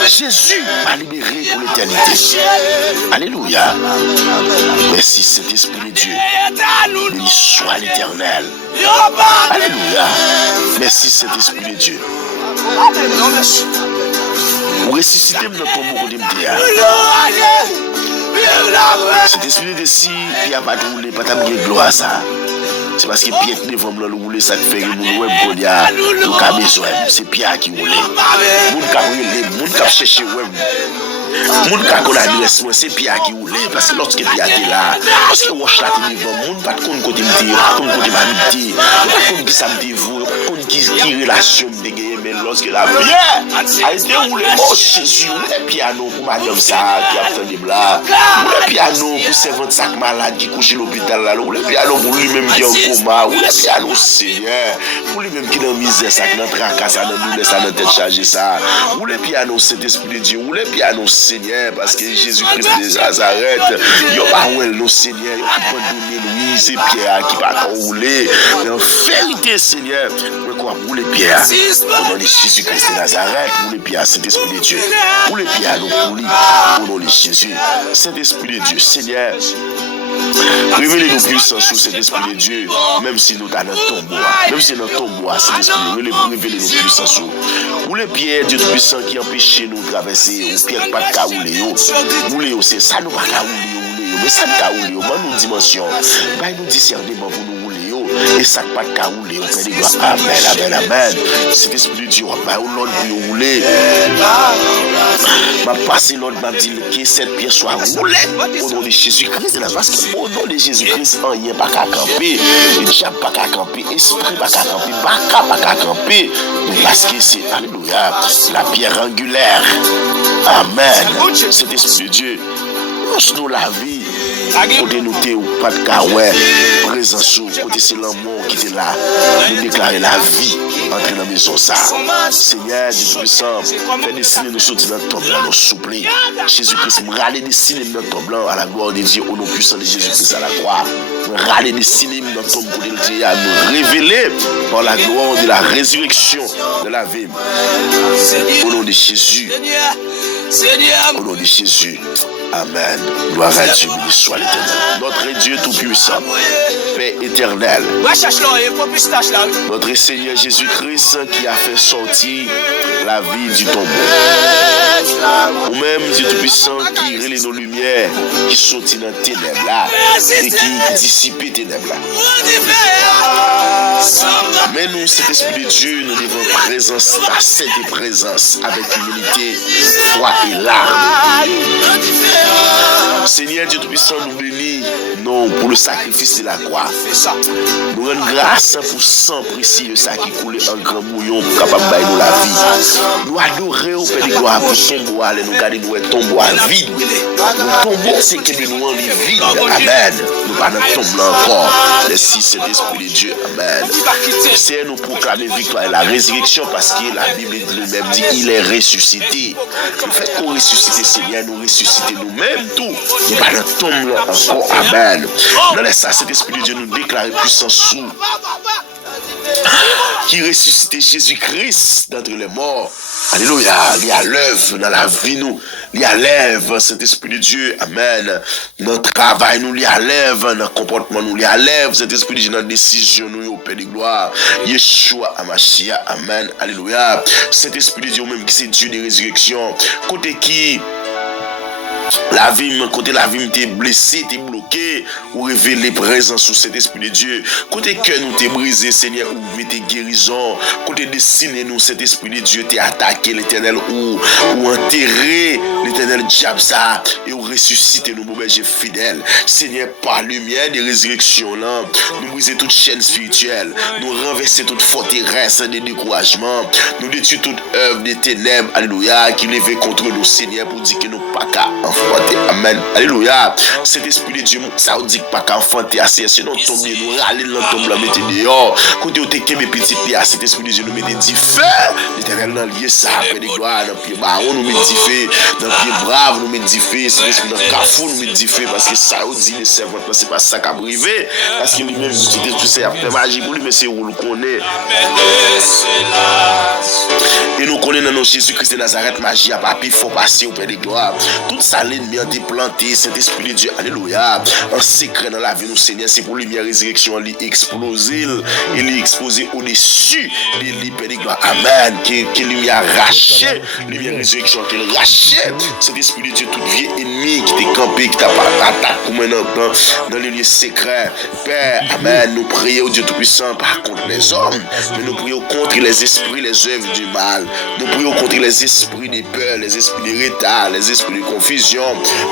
Jésus m'a libéré pour l'éternité. Alléluia. Merci Saint-Esprit de Dieu. Béni soit l'Éternel. Alléluia. Merci Saint-Esprit de Dieu. Vous ressuscitez dans ton beau côté. Cet esprit de si, il n'y a pas de rouler, pas de gloire à ça. C'est parce que Pierre qui devant le rouler, ça fait que nous web Golia, nous avons besoin. C'est Pierre qui roule. Nous avons cherché web. Moun ka kon adresse moi c'est Pierre qui roule parce que lorsque Pierre est là parce que wash là t'es devant moun pas kon côté m'ti pas kon côté m'habiter pas kon qui ça m'ti vous pas kon qui relation de gagner mais lorsque la Pierre a été roulé oh Jésus le piano pour madame ça qui a fait des blas le piano pour servante sac malade qui couche à l'hôpital là le piano pour lui même qui est en coma le piano Seigneur pour lui même qui dans misère ça qui dans tracas ça dans douleur ça dans tête chargée ça ou le piano c'est esprit de Dieu ou le piano Seigneur, parce que Jésus-Christ de Nazareth, il n'y a pas de Seigneur, il n'y a pas de Louis, c'est Pierre qui va rouler. Mais en vérité, Seigneur, on va rouler Pierre. Au nom de Jésus-Christ de Nazareth, rouler Pierre, Saint-Esprit de Dieu. Rouler Pierre, nous pour lui, au nom de Jésus. Saint-Esprit de Dieu, Seigneur. Révélez-nous puissance sur cet esprit de Dieu, même si nous sommes dans le tombeau. Même si nous sommes dans cet esprit, révélez-nous puissance sur. Ou les pierres Dieu puissant qui empêche nous de traverser, ou pierre pas de caouler, rouler, c'est ça nous pas caouler, mais ça de caouler, nous une dimension, bah nous discernement pour nous rouler. Et ça pas de caouler, on fait des gloires. Amen, amen, amen. Cet esprit de Dieu, bah l'autre pour rouler. M'a passé l'autre, m'a dit que cette pierre soit roulée au nom de Jésus-Christ. Parce qu'au nom de Jésus-Christ, rien pas qu'à camper, le diable pas qu'à camper, esprit pas qu'à camper, pas qu'à camper. Parce que c'est, alléluia, la pierre angulaire. Amen. Cet esprit de Dieu, nous la vie. Côté nous t'es ou pas de caouet, présent sous, côté c'est l'amour qui était là, nous déclarer la vie entre dans la maison ça. Seigneur Dieu puissant, fais dessiner nos sorties dans le tombe là, nous soupler. Jésus-Christ, râler dessiner dans le tombe là, à la gloire de Dieu, au nom puissant de Jésus-Christ à la croix. Râler dessiner dans le tombe pour nous à nous révéler par la gloire de la résurrection de la vie. Au nom de Jésus. Au nom de Jésus. Amen. Gloire à Dieu, béni soit l'Éternel. Notre Dieu tout-puissant, Père éternel. Notre Seigneur Jésus-Christ qui a fait sortir la vie du tombeau. Ou même Dieu tout-puissant qui relève nos lumières, qui sortit dans les ténèbres là, et qui dissipe les ténèbres là. Mais nous, cet esprit de Dieu, nous devons présence à cette présence avec humilité, foi et larmes. Seigneur Dieu Tout-Puissant, nous bénis, non, pour le sacrifice de la croix. Nous rendons grâce pour sang précieux, ça qui coule en grand mouillon pour capable de nous la vie. Nous adorons au Père de gloire pour tombeau, nous garder nous tombeau à vide. Nous tombeau, c'est que nous en vide. Amen. Nous pas dans tombeau encore. Merci cet esprit de Dieu. Amen. C'est nous proclamer victoire et la résurrection parce que la Bible lui-même dit il est ressuscité. Le fait qu'on ressuscite, Seigneur, nous ressusciter nous-mêmes tout. Nous pas dans tombeau encore. Amen. Dans les ça, cet esprit de Dieu nous déclare puissance sous qui ressuscite Jésus-Christ d'entre les morts. Alléluia. Il y a l'œuvre dans la vie nous. Il y a l'œuvre cet esprit de Dieu. Amen. Notre travail nous, il y a l'œuvre notre comportement nous, il y a l'œuvre cet esprit de Dieu dans décision nous au Père de gloire. Yeshua Amashia. Amen. Alléluia. Cet esprit de Dieu même qui c'est Dieu de résurrection. Côté qui La vie, côté la vie, t'es blessé, t'es bloqué, ou révéler présence sous cet esprit de Dieu. Côté cœur nous t'es brisé, Seigneur, ou t'es guérison. Côté destiné nous, cet esprit de Dieu t'es attaqué, l'Éternel, ou enterré, l'Éternel diable ça, et ou ressuscité nous, mon berger fidèle. Seigneur, par lumière des résurrections là, nous briser toute chaîne spirituelle, nous renverser toute forteresse de découragement, nous détruire toute œuvre des ténèbres, alléluia, qui levait contre nous, Seigneur, pour dire que nous pas qu'à enfanter. Amen. Alléluia. Cet esprit de Dieu, ça dit pas qu'à enfanter assez. Sinon, tomber, nous râler dans le tombe, la mettre dehors. Quand tu es mes petits pieds, cet esprit de Dieu nous met dit feu. L'Éternel dans lié ça, après des gloires, dans le pied baron, nous met dit feu. Dans le pied brave, nous met dit feu. Cet esprit dans le carrefour, nous met dit feu. Parce que ça, on dit les servantes, c'est pas ça qu'a privé. Parce que lui-même, tout ça, fait magie pour lui, mais c'est où le connaît. Et nous connaissons dans Jésus-Christ de Nazareth, magie à papier, il faut passer au Père des gloires. Tout ça, l'ennemi a déplanté, cet esprit de Dieu, alléluia. Un secret dans la vie, nous, Seigneur, c'est pour lumière résurrection, il exploser, il est exposé au-dessus des Père des gloires. Amen. Que lumière raché, lumière résurrection, qu'il raché. Cet esprit de Dieu, tout vieux ennemi qui t'est campé, qui t'a pas attaqué comme maintenant dans les lieux secrets. Père, amen. Nous prions au Dieu Tout-Puissant, pas contre les hommes, mais nous prions contre les esprits, les œuvres du mal. Nous prions contre les esprits des peurs, les esprits de retard, les esprits de confusion,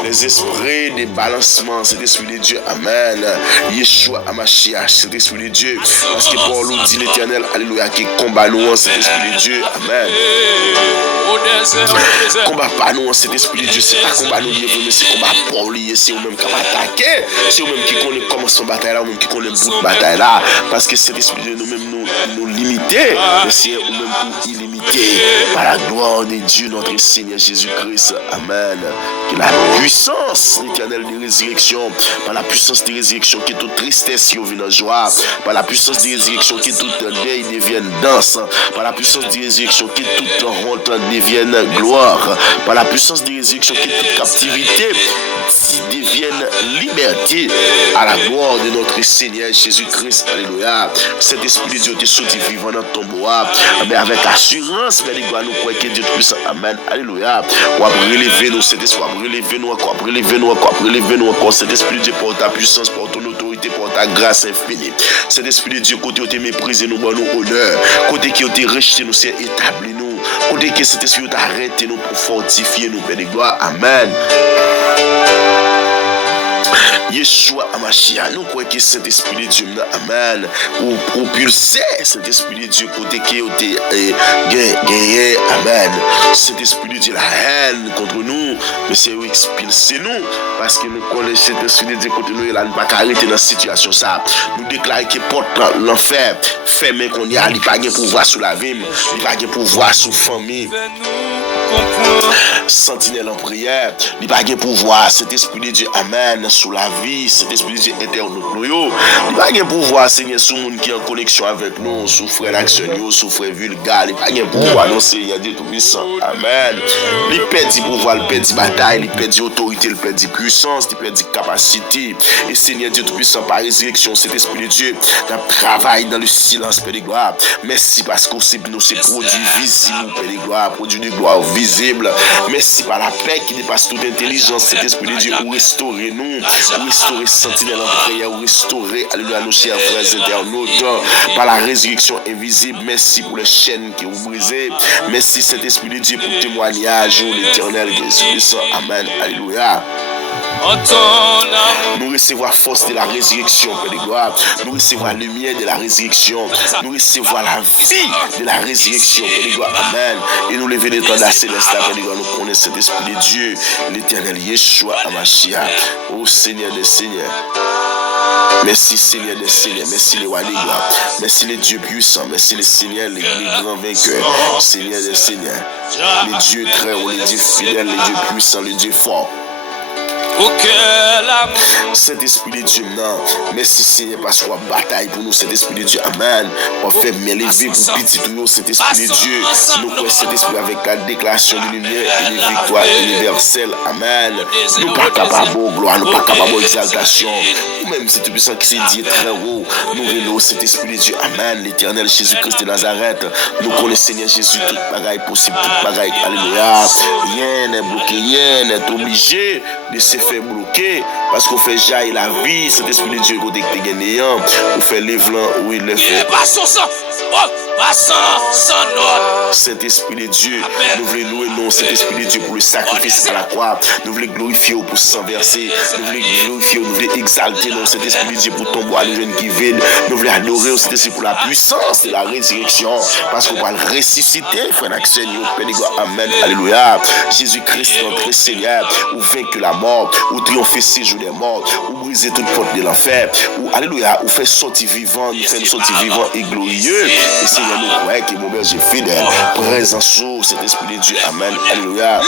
les esprits de balancement, cet esprit de Dieu, amen. Yeshua Hamashiach, cet esprit de Dieu, parce que Paul nous dit l'Éternel, alléluia, qui combat nous, cet esprit de Dieu, amen. Combat pas nous, cet esprit de Dieu, c'est pas combat nous, mais c'est combat Paul, c'est eux-mêmes qui attaquer, c'est eux-mêmes qui connaissent comment son bataille là, eux-mêmes qui connaissent le bout de bataille là, parce que cet esprit de Dieu, nous-mêmes nous limiter, mais c'est eux-mêmes nous illimiter, par la gloire de Dieu, notre Seigneur Jésus-Christ, amen. Que la puissance éternelle de résurrection, par la puissance de résurrection, que toute tristesse qui vient en joie, par la puissance de résurrection, que toute deuil devienne danse, par la puissance de résurrection, que toute honte devienne gloire, par la puissance de résurrection, que toute captivité devienne liberté, à la gloire de notre Seigneur Jésus-Christ, alléluia. Cet esprit de Dieu te sorti vivant dans ton bois, mais avec assurance, mais les gars, nous croyons que Dieu est puissant, amen, alléluia. On va relever nous, cet esprit, on va relever nous encore, relever nous encore, relever nous encore. Cet esprit de Dieu porte ta puissance, porte ton autorité, porte ta grâce infinie. Cet esprit de Dieu, côté où tu es méprisé, nous, nous honneur, côté qui tu es rejeté, nous, c'est établi nous, côté que cet esprit t'a arrêté nous pour fortifier nous, Père de gloire, amen. Yeshua Hamashiach, nous croyons que cet esprit de Dieu, amen, ou propulser cet esprit de Dieu côté qui a gagné, amen. Cet esprit de Dieu, la haine contre nous, mais c'est expulser nous, parce que nous connaissons cet esprit de Dieu contre nous, il n'a pas arrêté dans la situation ça. Nous déclarons que porte l'enfer, fermé qu'on y a, il n'a pas de pouvoir sur la vie, il n'a pas de pouvoir sur la famille. Sentinelle en prière, il n'a pas de pouvoir, cet esprit de Dieu, amen, sur la vie, cet esprit de Dieu internaute, il n'a pas de pouvoir, Seigneur, sur le monde qui est en connexion avec nous, sur frère l'action, sur frère vulgaire, il n'a pas de pouvoir, non, Seigneur Dieu Tout-Puissant, amen. Il perd du pouvoir, il perd du bataille, il perd du autorité, il perd du puissance, il perd du capacité, et Seigneur Dieu Tout-Puissant, par résurrection, cet esprit de Dieu, travaille dans le silence, Père de gloire. Merci parce que nous, c'est produit visible, Père de gloire, produit de gloire visible. Merci par la paix qui dépasse toute intelligence, cet esprit de Dieu, ou restaurer nous, ou restaurer sentinelle en prière, ou restaurer, alléluia, nos chers frères internautes, par la résurrection invisible. Merci pour les chaînes qui ont brisé. Merci cet esprit de Dieu pour le témoignage, l'éternel Jésus-Christ, amen, alléluia. Nous recevons la force de la résurrection, Père de gloire. Nous recevons la lumière de la résurrection. Nous recevons la vie de la résurrection, Père de gloire. Amen. Et nous lever des temps de la céleste, Père de gloire. Nous connaissons cet esprit de Dieu, l'éternel Yeshua Hamashiach. Ô Seigneur des Seigneurs. Merci Seigneur des Seigneurs, merci les rois des gloires, merci les dieux puissants, merci les seigneurs, les grands vainqueurs, Seigneur des Seigneurs, les dieux très hauts, les dieux fidèles, les dieux puissants, les dieux forts. Saint-Esprit de Dieu, non. Merci Seigneur parce qu'on bataille pour nous, Saint-Esprit de Dieu. Amen. On fait m'élever pour petit tout, Saint-Esprit de Dieu. Nous croyons Saint-Esprit avec la déclaration de lumière et de victoire universelle. Amen. Nous pas capables de gloire, nous pas capables d'exaltation. Même si tout puissant qui s'est dit très haut, nous venons Saint-Esprit de Dieu. Amen. L'éternel Jésus-Christ de Nazareth. Nous connaissons Seigneur Jésus, toute bagaille possible, toute bagaille. Alléluia. Rien n'est bloqué, rien n'est obligé de se faire bloquer parce qu'on fait jaillir la vie. Saint-Esprit de Dieu, côté que tu es gagnant, on fait les blancs, oui, les fait. Saint-Esprit de Dieu, nous voulons louer non, Saint-Esprit de Dieu pour le sacrifice à la croix. Nous voulons glorifier pour s'en verser. Nous voulons glorifier, nous voulons exalter non, Saint-Esprit de Dieu pour ton bois, nous jeunes qui viennent. Nous voulons adorer au Saint-Esprit pour la puissance de la résurrection. Parce qu'on va le ressusciter, frère Seigneur, amen, alléluia. Jésus-Christ, notre Seigneur, ou vaincu la mort, ou triompher ces jours des morts, ou briser toute porte de l'enfer, ou alléluia, ou faire sortir vivant, nous faire sortir vivant et glorieux. Et Seigneur, nous croyons que mon berger fidèle, présent sous cet esprit de Dieu, amen, alléluia.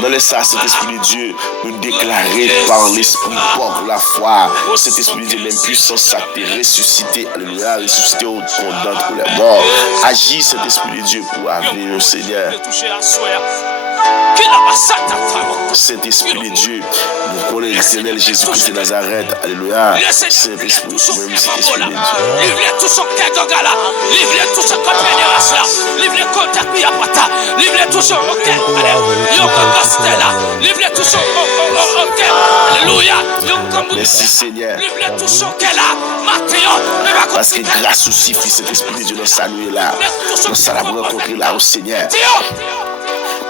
Dans le ça, cet esprit de Dieu, nous déclarer par l'esprit, par la foi, cet esprit de Dieu, même puissance, ça t'est ressuscité, alléluia, ressuscité au condamné pour les morts. Agis cet esprit de Dieu pour avenir, Seigneur. Cet esprit de Dieu, nous connaissons l'éternel Jésus-Christ de Nazareth, alléluia. Cet esprit, même cet esprit de Dieu. Merci Seigneur. Parce que grâce au suffit cet esprit de Dieu dans sa nuit là. Nous allons rencontrer là au Seigneur.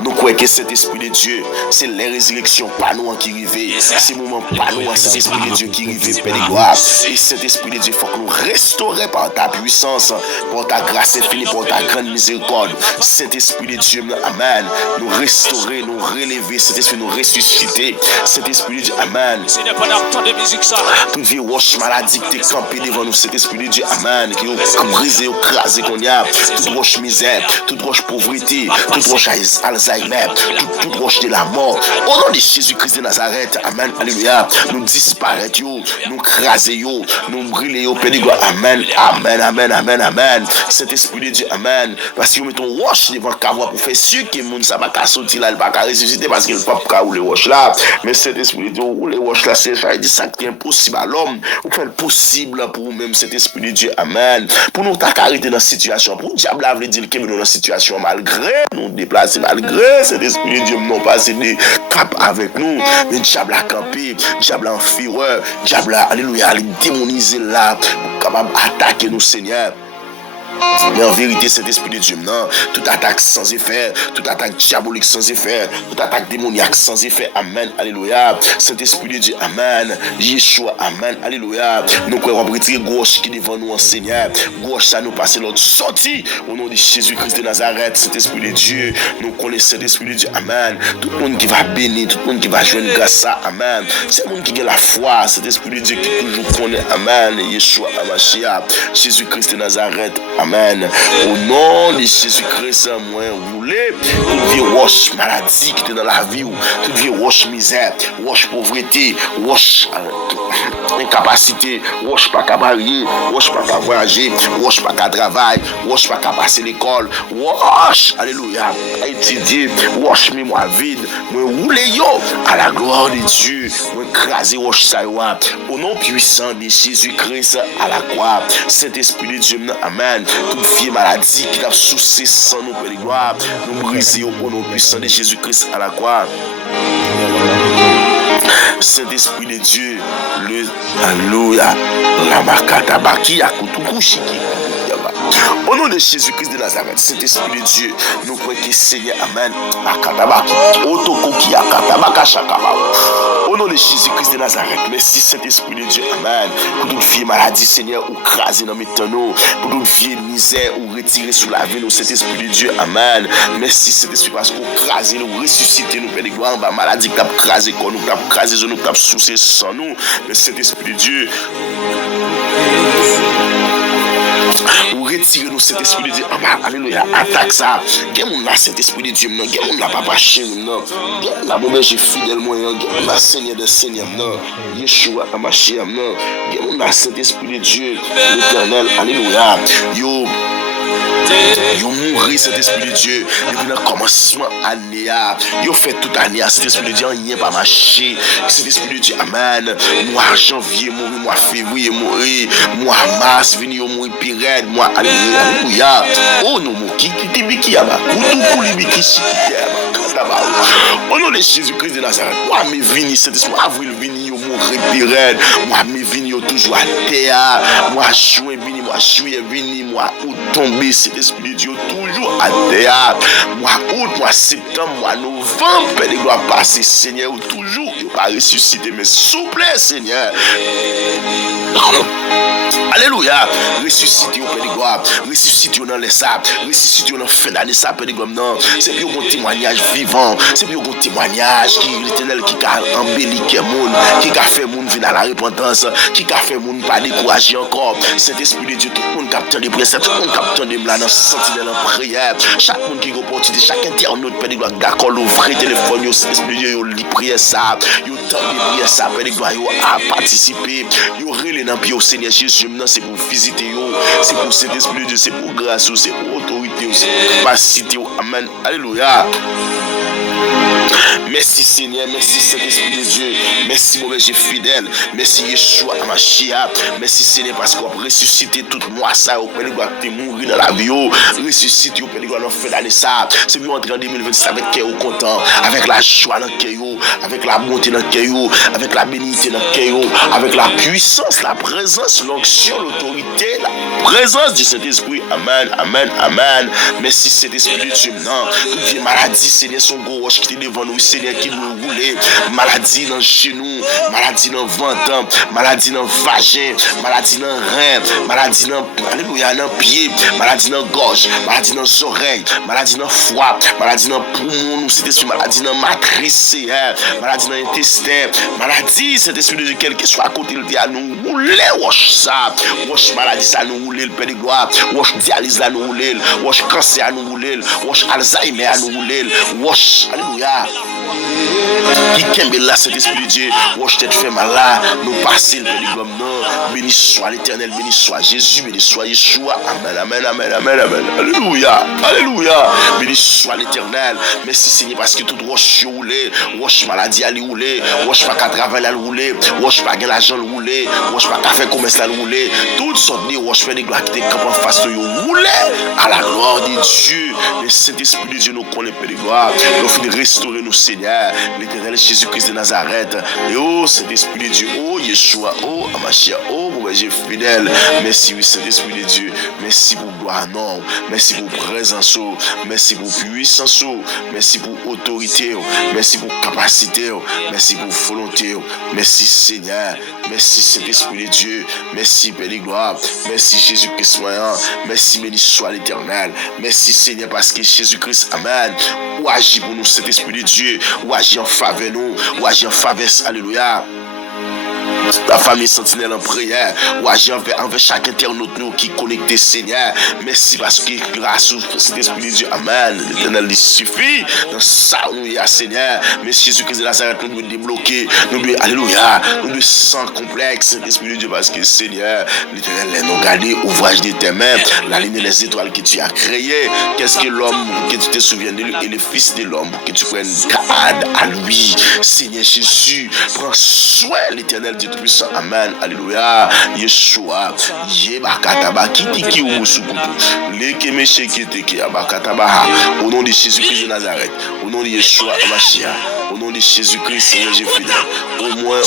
Nous croyons que cet esprit de Dieu, c'est la résurrection pas nous qui arrive. C'est le moment pas nous, cet esprit de Dieu qui arrive, Père de gloire. Et cet esprit de Dieu, il faut que nous restaurer par ta puissance, par ta grâce infinie, par ta grande miséricorde. Cet esprit de Dieu, amen. Nous restaurer, nous relever, cet esprit nous ressusciter. Cet esprit de Dieu, amen. Toute vie roche maladie qui est campée devant nous, cet esprit de Dieu, amen. Qui est brisé, écrasé qu'on y a. Toute roche misère, toute roche pauvreté, toute roche Alzheimer, toute roche de la mort. Au nom de Jésus-Christ de Nazareth, amen, alléluia. Nous disparaissons, nous crasons, nous brûlons, Père de gloire, amen, amen, amen, amen, amen. Cet esprit de Dieu, amen. Parce que nous mettons roche devant le caveau pour faire sûr que le monde ne va pas sortir là, il ne va pas ressusciter parce qu'il ne va pas rouler roche là. Mais cet esprit de Dieu, rouler roche là, c'est ça, il dit ça qui est impossible à l'homme. Vous faites le possible pour vous-même, cet esprit de Dieu, amen. Pour nous arrêter dans la situation, pour le diable veut dire que nous sommes dans la situation malgré nous déplacer, malgré cet esprit de Dieu non pas cédé cap avec nous, mais le diable a campé, le diable a fureur, le diable a, alléluia, démonisé là, capable d'attaquer nous, Seigneur. Mais en vérité, cet esprit de Dieu, non, toute attaque sans effet, toute attaque diabolique sans effet, toute attaque démoniaque sans effet, amen, alléluia. Cet esprit de Dieu, amen, Yeshua, amen, alléluia. Nous croyons retirer gauche qui devant nous, Seigneur. Gauche, ça nous passe l'autre sortie au nom de Jésus-Christ de Nazareth, cet esprit de Dieu. Nous connaissons cet esprit de Dieu, amen. Tout le monde qui va bénir, tout le monde qui va jouer grâce à, amen. C'est le monde qui a la foi, cet esprit de Dieu qui toujours connaît, amen, Yeshua, Amashia, Jésus-Christ de Nazareth, amen. Au nom de Jésus-Christ, moi, roulé, toute vie roche maladie qui était dans la vie, toute vie roche misère, roche pauvreté, roche incapacité, roche pas qu'à marier, roche pas qu'à voyager, roche pas qu'à travailler, roche pas qu'à passer l'école, roche, alléluia, à étudier, roche mémoire vide, moi, roulé yo, à la gloire de Dieu, moi, écraser roche ça, au nom puissant de Jésus-Christ à la croix, Saint-Esprit de Dieu, amen. Toute vie maladie qui a souci sans nous, Père de gloire, nous briser au nom puissant de Jésus-Christ à la croix. Saint-Esprit de Dieu, le alléluia, la makata baki ya kutukushiki. Au nom de Jésus-Christ de Nazareth, Saint-Esprit de Dieu, nous croyons que Seigneur, amen, akatabaki, otokoki akatabaka shakaba. Au nom de Jésus-Christ de Nazareth, merci Saint-Esprit de Dieu, amen. Pour toute vie maladie, Seigneur, ou craser dans mes tonneaux, pour toute vie misère, ou retirer sous la vie, nous, Saint-Esprit de Dieu, amen. Merci Saint-Esprit parce qu'on crase, nous ressusciter, nous, Père de gloire, bah, maladie, qui a crasé, qu'on nous, qui a crasé, nous, qui a soucié sans nous, mais Saint-Esprit de Dieu. Ou retirer nous cet esprit de Dieu. Alléluia. Attaque ça. Gen moun la cet esprit de Dieu. Gen moun la papa chéri. Gen la bon berger fidèle moyen. Gen moun la Seigneur de Seigneur. Yeshua Amashia. Gen moun la cet esprit de Dieu. L'éternel. Alléluia. Yo mourir cet esprit de Dieu depuis le commencement année. Yo fait toute année cet esprit de Dieu rien pas marché. Cet esprit de Dieu amen. Mois janvier mourir, mois février mourir, mois mars venir mourir pire, mois alléluia. Oh non mon qui biki aba. Ou tout les biki si au nom de Jésus-Christ de Nazareth, moi me vini cet esprit, avril vini yo mourir pire, moi me vini yo toujours à terre, moi juin vini, moi juillet vini, moi août tomber cet esprit de Dieu toujours à terre. Mois août, mois septembre, mois novembre, Père de gloire passer, Seigneur, toujours, il va ressusciter, mais souple, Seigneur. Alléluia. Ressusciter au Père de gloire, ressusciter dans les sables, ressusciter dans la fin d'année, ça, Père de gloire, non. C'est pour un témoignage vivant, c'est pour un témoignage qui l'éternel qui a embelli le monde, qui a fait le monde venir à la repentance, qui a fait le monde pas décourager encore. Cet esprit de Dieu, tout le monde capte des prières, tout le monde capte des là dans sentinelle en prière. Chaque monde qui a opportunité, chaque internaute, Père de gloire, d'accord, l'ouvrir téléphone, yo cet esprit de Dieu, yo lit prière ça, yo tente de prière ça, Père de gloire, yo a participer, yo relé dans pied au Seigneur Jésus, c'est pour visiter yo, c'est pour cet esprit de Dieu, c'est pour grâce, c'est pour autorité, c'est pour capacité, amen, alléluia. Merci Seigneur, merci Saint-Esprit de Dieu, merci mon berger fidèle, merci Yeshua Amashia, merci Seigneur parce qu'on a ressuscité tout moi ça, au Père de gloire qui mourir dans la vie, ressuscité au Père de gloire dans fin d'année ça, c'est pour entrer en 2026 avec cœur content, avec la joie dans le cœur, avec la bonté dans le cœur, avec la bénédiction dans le cœur, avec la puissance, la présence, l'onction, l'autorité, la présence du Saint-Esprit, amen, amen, amen. Merci Saint-Esprit de Dieu, non, toute vieille maladie, Seigneur, son gros roche qui était devant nous, Seigneur, qui nous roule, maladie dans le genou, maladie dans le ventre, maladie dans le vagin, maladie dans le rein, maladie dans le pied, maladie dans la gorge, maladie dans les oreilles, maladie dans le foie, maladie dans le poumon, nous, cet esprit, maladie dans la matrice, maladie dans l'intestin, maladie, cet esprit de quel que soit à côté, il dit à nous rouler, wash ça, wash maladie, ça nous rouler, le Père de gloire, wash dialyse, là nous rouler, wash cancer, à nous rouler, wash Alzheimer, à nous rouler, wash, alléluia. Qui kembe là cet esprit de Dieu, wash tête fait mal là, nous passer le Père de gloire, non, béni soit l'Éternel, béni soit Jésus, béni soit Yeshua, amen, amen, amen, amen, amen, alléluia, alléluia, béni soit l'Éternel, merci Seigneur parce que tout wash roulé, wash maladie à rouler, wash pas qu'à travailler à rouler, wash pas qu'à l'argent rouler, wash pas qu'à faire commerce à rouler, toutes sortes de wash Père de gloire qui te camp en face de rouler à la gloire de Dieu, mais cet esprit de Dieu nous connaît Père de gloire, nous fait restaurer nos Seigneur, l'Éternel Jésus-Christ de Nazareth, et oh cet esprit de Dieu, oh Yeshua, oh Amashia, oh mon berger fidèle, merci oui cet esprit de Dieu, merci pour gloire non, merci pour présence, merci pour puissance, merci pour autorité, merci pour capacité, merci pour volonté, merci Seigneur, merci cet esprit de Dieu, merci Père de gloire, merci Jésus-Christ moyen, merci béni soit l'Éternel, merci Seigneur parce que Jésus-Christ, amen, ou agit pour nous cet esprit de Dieu, ou agit en faveur nous, ou agit en faveur, alléluia. La famille sentinelle en prière, ou agir envers chaque internaute nous qui connecté Seigneur. Merci parce que grâce à cet esprit de Dieu, amen. L'Éternel il suffit dans ça nous y a Seigneur. Mais Jésus-Christ de Nazareth nous doit débloquer, nous doit alléluia, nous doit sans complexe cet esprit de Dieu parce que Seigneur, l'Éternel nous garde ouvrage de tes mains, la ligne des étoiles que tu as créé. Qu'est-ce que l'homme que tu te souviens de lui et le fils de l'homme que tu prennes garde à lui. Seigneur Jésus, prends soin l'Éternel Dieu puissant. Amen. Alléluia. Yeshua. Yebakataba kitiki umusukutu. Leke meshekete ki abakataba. Au nom de Jésus-Christ de Nazareth. Au nom de Yeshua Amashia. Au nom de Jésus-Christ, Seigneur Jésus. Au moins.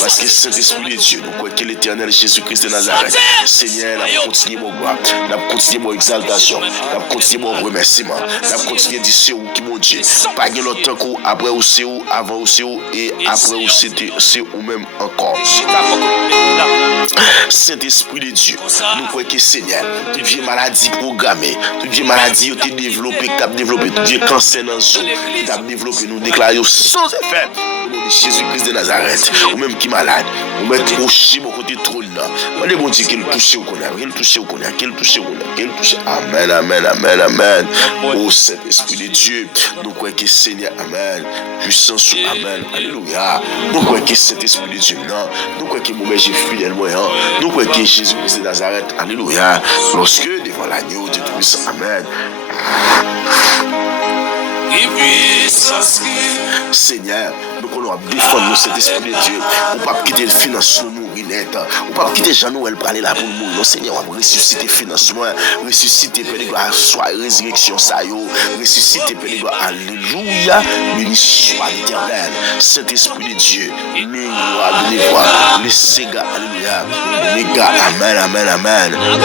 Parce que Saint-Esprit de Dieu, nous croyons que l'Éternel Jésus-Christ de Nazareth. Seigneur, nous continuons mon gloire. Nous continuons mon exaltation. Nous continuons mon remerciement. Nous continuons de dire c'est où qui mon Dieu. Pas de l'autre coup, après où c'est où, avant où c'est où, et après où c'est où même encore. Saint-Esprit de Dieu, nous croyons que Seigneur, toute vieille maladie programmée, toute vieille maladie qui a développé, qui a développé, tout vieille cancer dans le zoo, qui a développé, nous déclarons sans effet. de Jésus-Christ de Nazareth, ou même qui est malade, ou même proche mon côté trône là. On est bon Dieu qu'il touche au connaît, qu'il touche au connaît, qu'il touche au connaît, qu'il touche. Amen, amen, amen, amen. Oh Saint-Esprit de Dieu, nous croyons que Seigneur, amen. Puissance, amen, alléluia. Nous croyons que Saint-Esprit de Dieu, non. Nous croyons que mon Père fidèlement, nous croyons que Jésus-Christ de Nazareth, alléluia. Lorsque devant l'agneau de Tout-Puissant, amen. Seigneur, nous allons défendre cet esprit de Dieu. On ne peut pas quitter le financement mourir net. On ne peut pas quitter Jean-Noël pour aller là pour mourir. Non, Seigneur, on va ressusciter le financement, ressusciter Père de gloire, soit résurrection, ça y est, ressusciter Père de gloire, alléluia, béni soit l'Éternel, Saint-Esprit de Dieu, le roi de l'Évoire, le Séga, alléluia, le gars, amen, amen, amen, le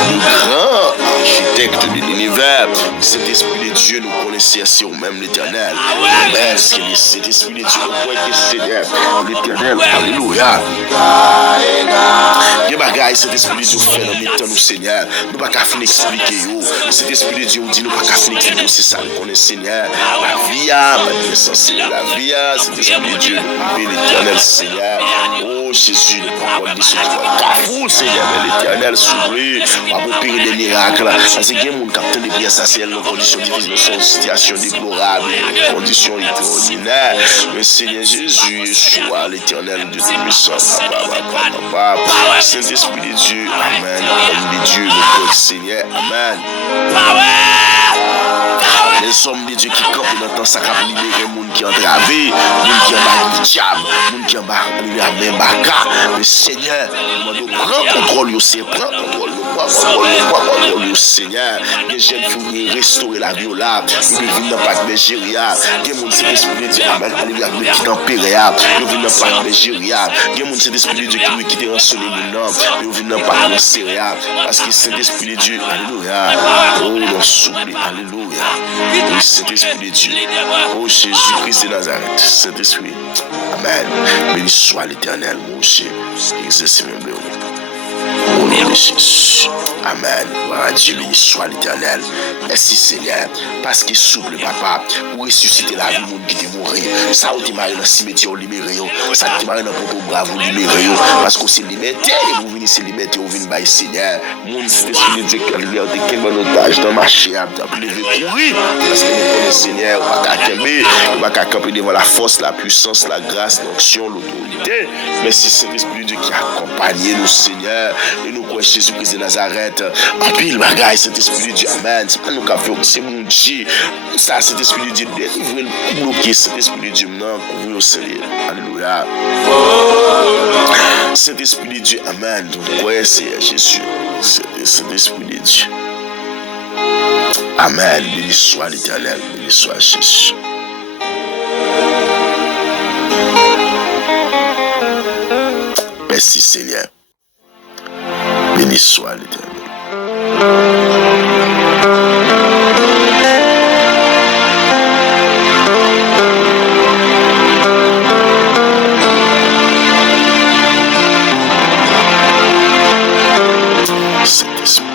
grand architecte de l'univers, cet esprit de Dieu, nous connaissons c'est même l'Éternel. Amen. Cet esprit de Dieu, nous croyons que Seigneur, l'Éternel, alléluia. Il y a des bagailles, cet esprit de Dieu fait dans le temps, nous Seigneur. Nous ne pouvons pas finir expliquer. Cet esprit de Dieu nous dit, nous ne pouvons pas finir expliquer. C'est ça, nous connaissons Seigneur. La vie, la vie, cet esprit de Dieu, l'Éternel, Seigneur. Oh Jésus, nous ne pouvons pas dire ce qu'il Seigneur, l'Éternel s'ouvre, on va opérer des miracles. Parce qu'il y a des gens qui ont des prières, ça c'est nos conditions difficiles, nos situations déplorables, conditions extraordinaires. Mais Seigneur Jésus, Yeshua, l'Éternel, Dieu Tout-Puissant, Saint-Esprit de Dieu, amen. Homme de Dieu, notre Seigneur, amen. Les hommes de Dieu qui campent dans le temps, ça va libérer les gens qui ont entravé, les gens qui ont barré diable, les gens qui ont barré baka. Mais Seigneur, nous prends contrôle, prends contrôle, Seigneur. Les jeunes filles restaurer la vie là. Nous vivons dans le parc Nigeria. Les gens qui esprit de Dieu, amen, alléluia, qui dans Péréa. Nous vivons dans le parc Nigeria. Les gens qui esprit de Dieu qui quitter en soleil maintenant. Nous vivons dans le parc Nigeria. Parce que c'est l'esprit de Dieu, alléluia. Oh, nous souple, alléluia. Oui, Saint-Esprit de Dieu. Oh, Jésus-Christ de Nazareth. Saint-Esprit. Amen. Béni soit l'Éternel, mon Dieu. Exercez mon béni. Au nom de Jésus. Amen. Voilà Dieu, béni soit l'Éternel. Merci Seigneur. Parce qu'il souple, papa, pour ressusciter la vie, mon qui est mort. Ça, on te marie dans le cimetière, on libéré. Ça, on te marie dans le poteau bravo, on libéré. Parce qu'on s'est liberté. Et vous venez se liberté, on vient by Seigneur. Mon Saint-Esprit de Dieu, qui a liberté, qui est en otage dans ma chair, qui a levé courir. Parce que nous connaissons Seigneur, on va camper, on va camper devant la force, la puissance, la grâce, l'onction, l'autorité. Merci Saint-Esprit de Dieu qui a accompagné nous, Seigneur. Et nous croyons Jésus-Christ de Nazareth. En pile bagaille, cet esprit de Dieu, amen. C'est pas nous qui avons, c'est mon Dieu. Ça, cet esprit de Dieu, délivrez le bloquer, cet esprit de Dieu, non, couvrir au Seigneur. Alléluia. Cet esprit de Dieu, amen. Nous croyons, Seigneur Jésus. Cet esprit de Dieu. Amen. Béni soit l'Éternel, béni soit Jésus. Merci Seigneur. Béni soit l'Éternel. Saint-Esprit.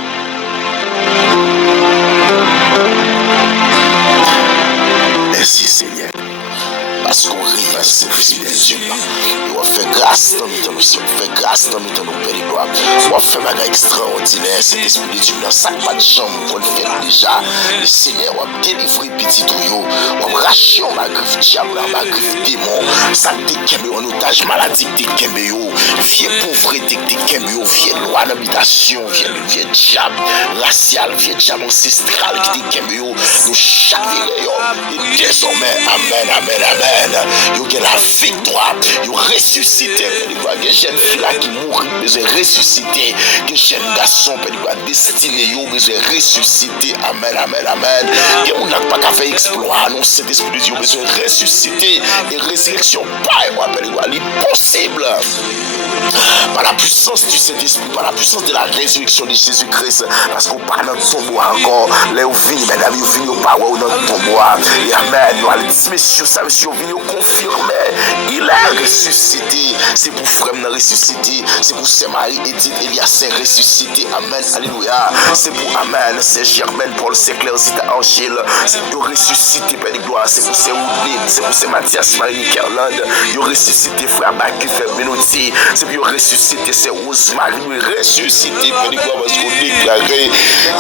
Merci Seigneur. Parce qu'on arrive à ce fidèle Dieu là. On fait grâce dans nous, on fait grâce dans nous, Père de gloire. On fait un bagage extraordinaire, cet esprit de Dieu là. Ça pas de chambre qu'on le fait déjà. Le Seigneur va délivrer petit tuyau. On va racher ma griffe diable, ma griffe démon. Ça te kembe en otage maladie, te kembe yo. Vieux pauvreté, te kembe yo. Vieux loi d'habitation, vieux diable racial, vieux diable ancestral qui te kembe yo. Nous chavirons yo. Et désormais, amen, amen, amen. Yo gen la victoire, yo ressuscité. Des jeunes filles là qui mourent, besoin ressusciter. Des jeunes garçons, destinés, yo besoin ressusciter. Amen, amen, amen. Et on n'a pas qu'à faire exploit. Non, cet esprit de Dieu besoin ressusciter. Et résurrection, pas moi, l'impossible. Par la puissance puissance du Saint-Esprit, par la puissance de la résurrection de Jésus-Christ. Parce qu'on parle dans le tombeau encore. Là, on vient, mesdames, on vient au parois dans le tombeau. Et amen. Nous allons dire, messieurs, ça, monsieur, on vient confirmer. Il est ressuscité. C'est pour frère ressuscité. C'est pour Saint Marie, Edith, Elias, c'est ressuscité. Amen. Alléluia. C'est pour Amen. C'est Germaine, Paul, c'est Claire, Zita, Angèle. C'est pour ressuscité, Père de gloire. C'est pour Saint Oudine. C'est pour Saint Mathias, Marie, Kerland. Il a ressuscité, frère Baki, frère Benoît. C'est pour ressuscité, c'est Rosemary. Il est ressuscité, Père de gloire, parce qu'on déclaré.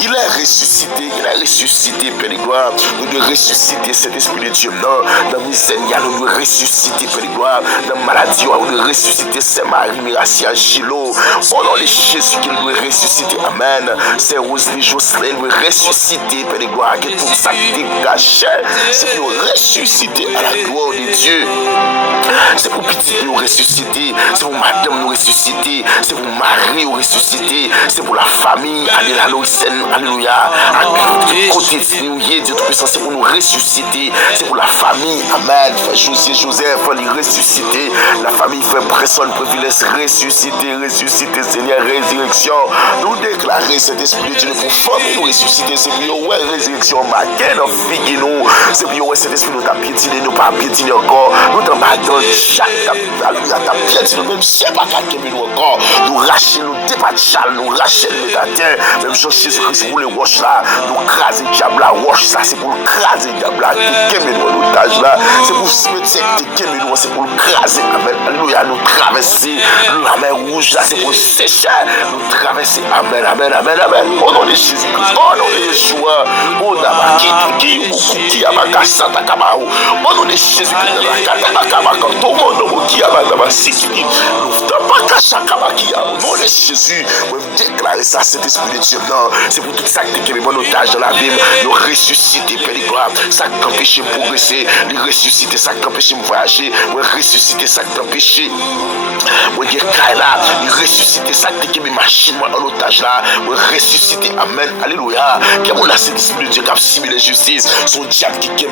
Il est ressuscité. Il est ressuscité, Père de gloire. Nous devons ressusciter cet esprit de Dieu. Non, dans le Seigneur, nous devons ressusciter, Père de gloire. Dans la maladie, nous devons ressusciter Saint-Marie, Miracia, Gilo. Au nom de Jésus, qu'il doit ressusciter. Amen. C'est Rosalie, Jocelyn, nous devons ressusciter, Père de gloire. Que tout ça qui gâché, c'est pour ressusciter à la gloire de Dieu. C'est pour petit nous ressusciter. C'est pour madame nous ressusciter. C'est pour Marie nous ressusciter. C'est pour la famille. Alléluia. À côté de nous, Dieu Tout-Puissant, c'est pour nous ressusciter. C'est pour la famille. Amen. Joseph, il ressusciter. La famille fait pression, privilège ressusciter, Seigneur, résurrection. Nous déclarer cet esprit de Dieu pour former nous ressusciter. C'est pour ouais, résurrection, matin, dans figue nous. C'est pour ouais, cet esprit nous t'a piétiné, nous pas piétiné encore. Nous t'en battons chaque t'as piétiné, même si c'est pas qu'à nous encore. Nous racher, nous dépatchal, nous racher le métatien. Même Jésus-Christ pour les roches là, nous craser le diable la roche ça, c'est pour craser le diable là, qui nous l'otage là. C'est pour se mettre c'est pour craser. Amen. Alléluia, nous traverser la mer rouge là, c'est pour sécher. Nous traverser. Amen, amen, amen, amen. Au nom de Jésus-Christ, au nom de Yeshua, au nom de Jésus-Christ, tout le monde qui a au nom de Jésus, vous déclarez ça, cet esprit de Dieu. Non, c'est pour tout ça qui est mon otage dans la Bible. Nous ressusciter, Père de gloire. Ça qui t'empêche de progresser. Nous ressusciter, ça qui t'empêche de voyager. Nous ressusciter, ça qui t'empêche. Nous ressusciter, ça qui est machine en otage là. Nous ressusciter, amen, alléluia. Quel est cet esprit de Dieu qui a simulé justice? Son diable qui est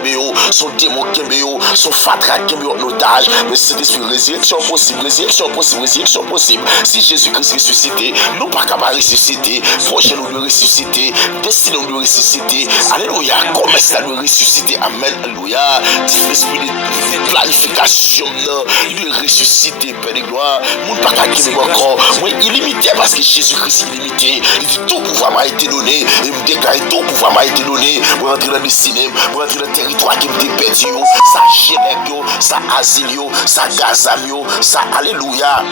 son démon qui est son fatra qui est en otage. Mais cet esprit de résurrection possible, résurrection possible, résurrection possible. Si Jésus-Christ ressuscité, nous pas capables de ressusciter. Projet nous de ressusciter. Destinée nous de ressusciter. Alléluia. Comment ça nous ressusciter? Amen. Alléluia. L'esprit de planification de ressusciter, Père de gloire. Nous pas capables encore. Moi, illimité parce que Jésus-Christ est illimité. Il dit tout pouvoir m'a été donné. Et me déclare tout pouvoir m'a été donné. Pour rentrer dans le cinéma, pour rentrer dans le territoire qui me dépète. Ça Genève, ça Asile, ça Gaza, ça Alléluia.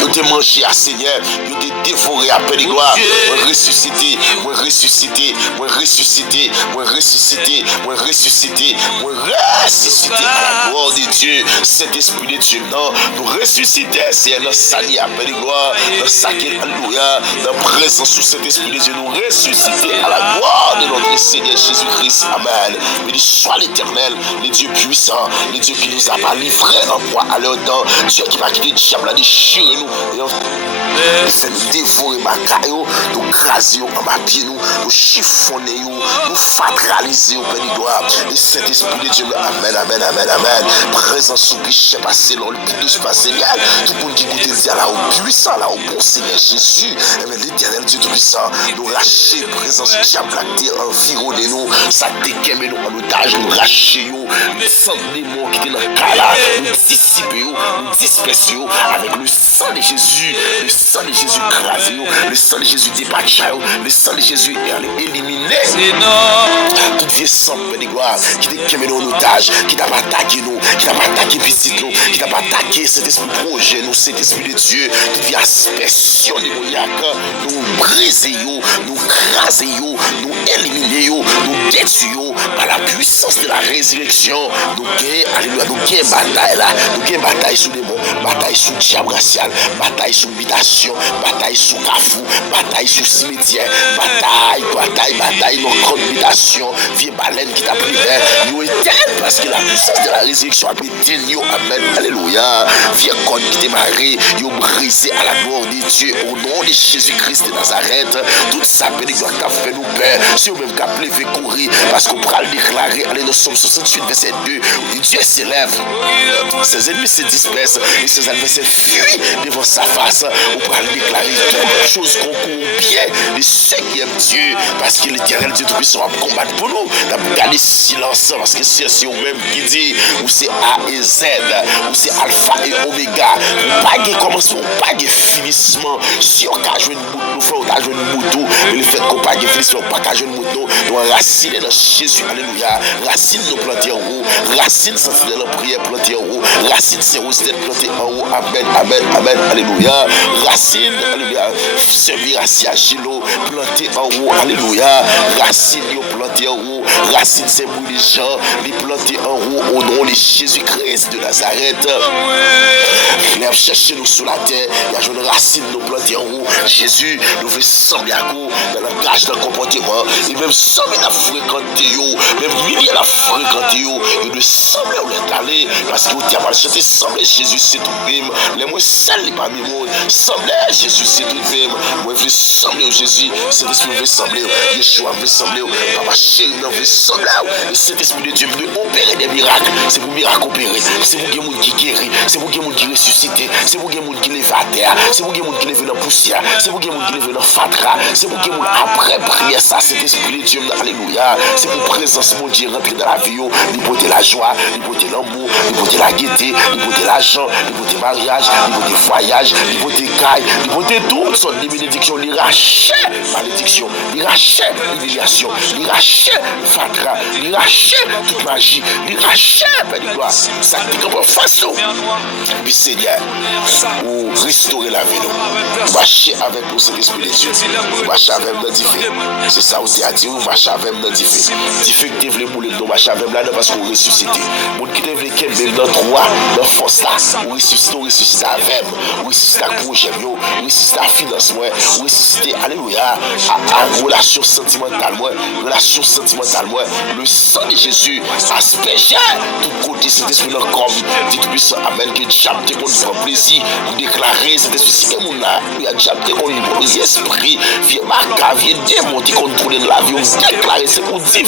Vous te mangé à Seigneur, vous te dévoré à Père de gloire. Moi ressuscité, moi ressuscité, moi ressuscité, moi ressuscité, moi ressuscité, moi ressuscité à la gloire de Dieu. Cet esprit de Dieu, non, nous ressusciter, c'est dans sa vie à Père de gloire, dans sa qui alléluia, dans la présence sous cet esprit de Dieu, nous ressusciter à la gloire de notre Seigneur Jésus-Christ. Amen. Mais soit l'Éternel, le Dieu puissant, le Dieu qui nous a pas livré en poids à leur temps, Dieu qui va quitter le diable à déchirer nous, et fait nous dévorer ma caillou, nous craser en ma pied, nous chiffonner, nous fatraliser au Père de gloire. Et cet esprit de Dieu, amen, amen, amen, amen. Présence sous péché passé, dans le plus douce passé, tout le monde qui goûte le là au puissant, là au bon Seigneur Jésus, et bien l'éternel Dieu tout-puissant, nous racher, présence diable, environner nous, ça déquemme nous en otage, nous racher, nous sans démons qui étaient dans le cas là, nous dissiper, nous disperser avec le sang de Jésus, le sang de Jésus crasé, le sang de Jésus débattu, le sang de Jésus éliminé. Tout vieux sang, Père de gloire, qui t'a quémé nos otages, qui t'a pas attaqué nous, qui t'a pas attaqué petit nous, qui t'a pas attaqué cet esprit projet, nous, cet esprit de Dieu, toute vie aspersion démoniaque, nous briser, nous craser, nous éliminer, nous détruire par la puissance de la résurrection. Nous gagnons, alléluia, nous gagnons bataille là, nous gagnons bataille sous les mots, bataille sous le diable racial, bataille sous l'habitation, bataille sous Cafou, bataille sous cimetière, bataille dans l'habitation, vieille baleine qui t'a privé, nous éteignons parce que la puissance de la résurrection a été nous, amen, alléluia, vieille corde qui t'est marré, nous brisé à la gloire de Dieu, au nom de Jésus-Christ de Nazareth, toute sa peine qui a fait nous peur, si vous même qu'à lever courir, parce qu'on pourra le déclarer, allez, nous sommes 68, verset 2, Dieu s'élève, ses ennemis se dispersent, et ses adversaires fuient, devant sa face, on pourra déclarer toutes choses qu'on bien de ceux qui aiment Dieu, parce que l'Éternel Dieu Tout-Puissant va combattre pour nous. Nous garder silence, parce que c'est vous-même qui dit, ou c'est A et Z, ou c'est Alpha et Oméga. Pas de commencement, pas de finissement. Si on a joué une boutte, nous faisons jouer une moto, mais le fait qu'on n'a pas de finissement, pas qu'à jouer une moto, nous enraciner dans Jésus, alléluia. Racine nous planter en haut, racine sentinelle en prière planter en haut, racine c'est rosette planter en haut, amen, amen, amen, alléluia. Racine, alléluia, servir à Siagilo, planter en haut, alléluia. Racine, planter en haut, racine c'est pour les gens, les planter en haut au nom de Jésus-Christ de Nazareth. Les chercher nous sous la terre, il y a une racine nous planter en haut. Jésus nous fait sembler à vous dans le langage, dans le comportement, et même sembler à fréquenter, même milliers à fréquenter, et de sembler où est allé, parce que vous avez chanté, sembler Jésus c'est tout même, les moins seuls parmi moi, sembler Jésus c'est tout même, moi je veux sembler Jésus, cet esprit veut sembler, Yeshua veut sembler, Papa chéri veut sembler, et cet esprit de Dieu veut opérer des miracles, c'est pour miracle opérer, c'est pour quelqu'un qui guérit, c'est pour quelqu'un qui ressuscite, c'est pour quelqu'un qui lève à terre, c'est pour quelqu'un qui lève dans la poussière, c'est pour quelqu'un qui lève dans le fatra, c'est pour quelqu'un après prière ça, cet esprit de Dieu, alléluia, c'est pour présence mon Dieu rentrer dans la vie, il porter la joie, il porter l'amour, il porter la gaieté, il porter l'argent, il porter mariage, il porter voyage, il porter caille, il porter toutes sortes de bénédictions, il rachète malédiction, il rachète humiliation, il rachète fatra, il rachète toute magie, il rachète de gloire, ça qui comprend façon. Puis Seigneur, pour restaurer la vie, nous marcher avec nous, cet esprit de Dieu, marcher avec nous dans différents. C'est ça où tu as dit, marcher avec nous dans différents. Différents qui veulent bouler, nous marcher avec nous là parce qu'on ressuscite. Moun qui te veut qu'elle même dans trois, dans force là, ou ressuscite avec nous, ou ressuscite à projet, ou ressuscite à financement, ou ressuscite, alléluia, à relation sentimentale, le sang de Jésus asperge tout côté cet esprit dans le corps, dit tout puissant, amen, que diable te qu'on prend plaisir, vous déclarer cet esprit, si mon là, il y a diable te qu'on prend plaisir, esprit, vient marquer, vient démonter, contrôler la vie, vous déclarer, c'est pour dire,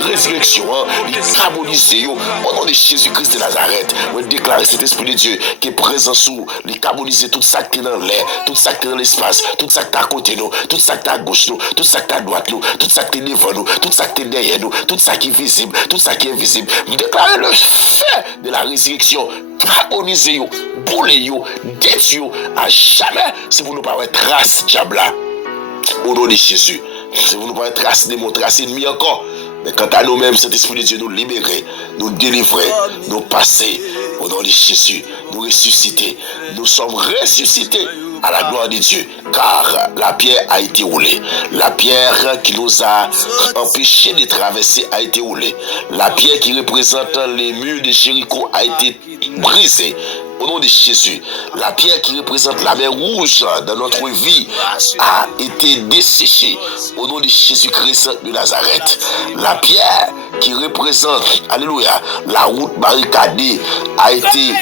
résurrection, il carbonise, au nom de Jésus-Christ de Nazareth, vous déclarer cet esprit de Dieu qui est présent sous, il carbonise tout ça qui est dans l'air, tout ça qui est dans l'espace, tout ça qui est à côté nous, tout ça qui est à gauche nous, tout ça qui est à droite nous, tout ça qui est devant nous, tout ça qui est derrière nous, tout ça qui est visible, tout ça qui est invisible. Vous déclarez le fait de la résurrection, carboniser, bouler, détruire à jamais, si vous ne pas avoir trace diable là, au nom de Jésus. Si vous ne pas avoir trace démon, trace ennemi encore. Mais quant à nous-mêmes, cet esprit de Dieu nous libérer, nous délivrer, nous passer au nom de Jésus, nous ressusciter. Nous sommes ressuscités à la gloire de Dieu, car la pierre a été roulée. La pierre qui nous a empêchés de traverser a été roulée. La pierre qui représente les murs de Jéricho a été brisée. Au nom de Jésus, la pierre qui représente la mer rouge dans notre vie a été desséchée. Au nom de Jésus-Christ de Nazareth, la pierre qui représente, alléluia, la route barricadée a été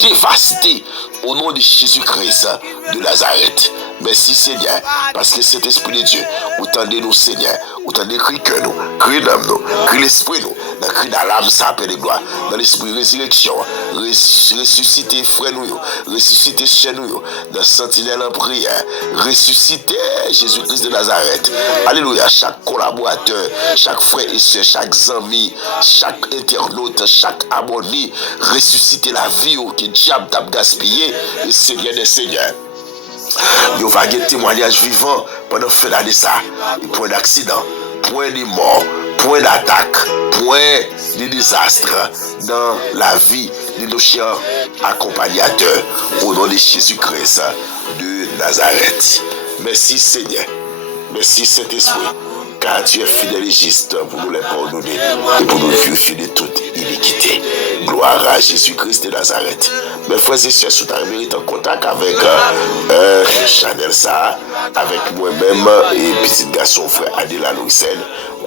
dévastée. Au nom de Jésus-Christ de Nazareth. Merci Seigneur, parce que cet esprit de Dieu, autant de nous Seigneur, autant de cri que nous, cri d'âme nous, cri l'esprit nous, dans le cri de l'âme ça appelle de gloire, dans l'esprit résurrection, ressusciter frère nous, ressusciter chez nous, dans sentinelle en prière, ressusciter Jésus-Christ de Nazareth. Alléluia, chaque collaborateur, chaque frère et soeur, chaque ami, chaque internaute, chaque abonné, ressusciter la vie que diable t'a gaspillé, le Seigneur des Seigneurs. Il va y avoir témoignage vivant pendant le fait de ça. Point d'accident, point de mort, point d'attaque, point de désastre dans la vie de nos chers accompagnateurs au nom de Jésus-Christ de Nazareth. Merci Seigneur. Merci Saint-Esprit. Car tu es fidèle et juste pour nous les pardonner et pour nous purifier de toute iniquité. Gloire à Jésus-Christ de Nazareth. Mes frères et sœurs, si tu as mérité en contact avec Chanel Sa, avec moi-même et petit garçon frère Adela Louissel,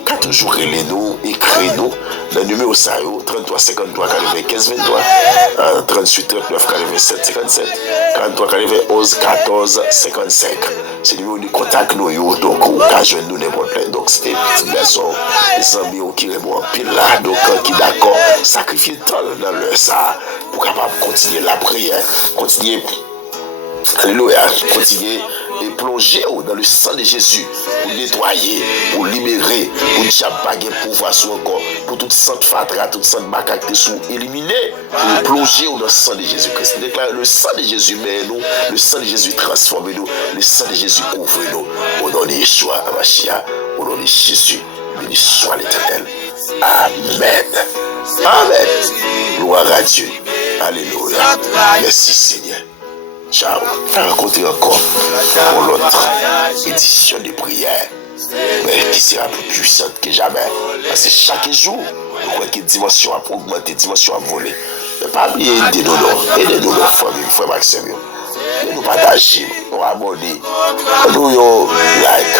4 jours nous, écris-nous, le numéro 33 53 95 23, 38 39 87 57, 43 91 14 55. C'est le numéro de contact nous, donc on peut joindre nous n'importe quoi. Donc c'était petit garçon, les amis qui répondent en pile là, donc qui d'accord, sacrifier tant dans le ça, pour capable continuer la prière, continuer Alléluia. Continuez et plongez dans le sang de Jésus pour nettoyer, pour libérer, pour diabaguer pouvoir sur encore, pour toute sainte fatra, toute sainte macaque qui sont éliminées. Plongez dans le sang de Jésus-Christ. Déclarez le sang de Jésus, mais nous, le sang de Jésus transforme-nous, le sang de Jésus couvre-nous. Au nom de Yeshua, Amashia, au nom de Jésus, béni soit l'Éternel. Amen. Amen. Gloire à Dieu. Alléluia. Merci Seigneur. Ciao. À rencontrer encore pour l'autre édition de prière, mais qui sera plus puissante que jamais. Parce que chaque jour, nous croyons que dimension a augmenté, dimension a volé. Ne pas oublier aidez-nous, aidez-nous, nos familles, frère Maxime. Nous partageons, nous abonnons, nous like.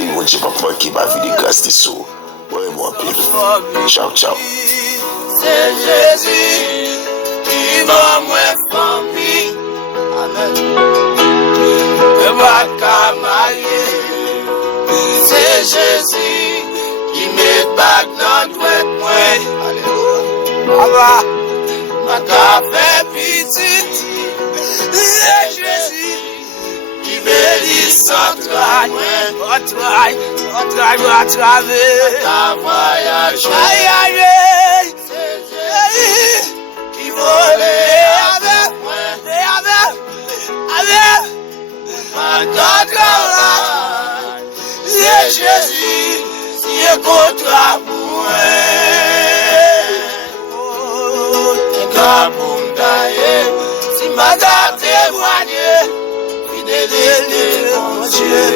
Et vous ne pas manquer ma vie de grâce de sous. Vraiment, ciao, ciao. C'est Jésus qui m'a moins famille. Amen. C'est Jésus qui met back dans notre point. Alléluia. Ma café petite. C'est Jésus qui bénit sans traille. On traille. Ta voyage. Aïe, aïe, aïe. C'est Jésus qui volait avec moi. C'est Jésus qui est contre moi. Si madame témoigne, fidélité, mon Dieu.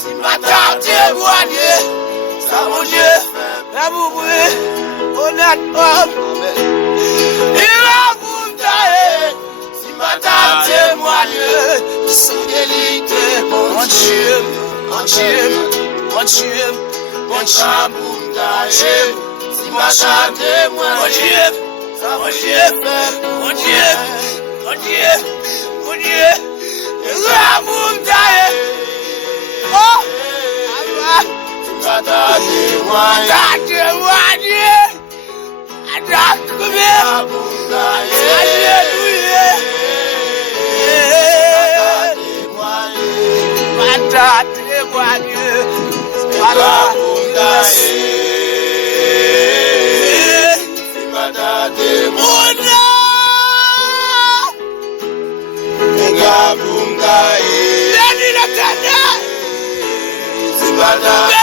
Si madame témoigne, ça mon Dieu, la boubouée, honnêtement. Si madame témoigne, fidélité, mon Dieu, mon Dieu, mon Dieu, mon Dieu. Si madame témoigne, mon Dieu, mon Dieu, mon Dieu, mon Dieu, mon Dieu, la boubouée. Oh, madame témoigne. Alléluia. Alléluia.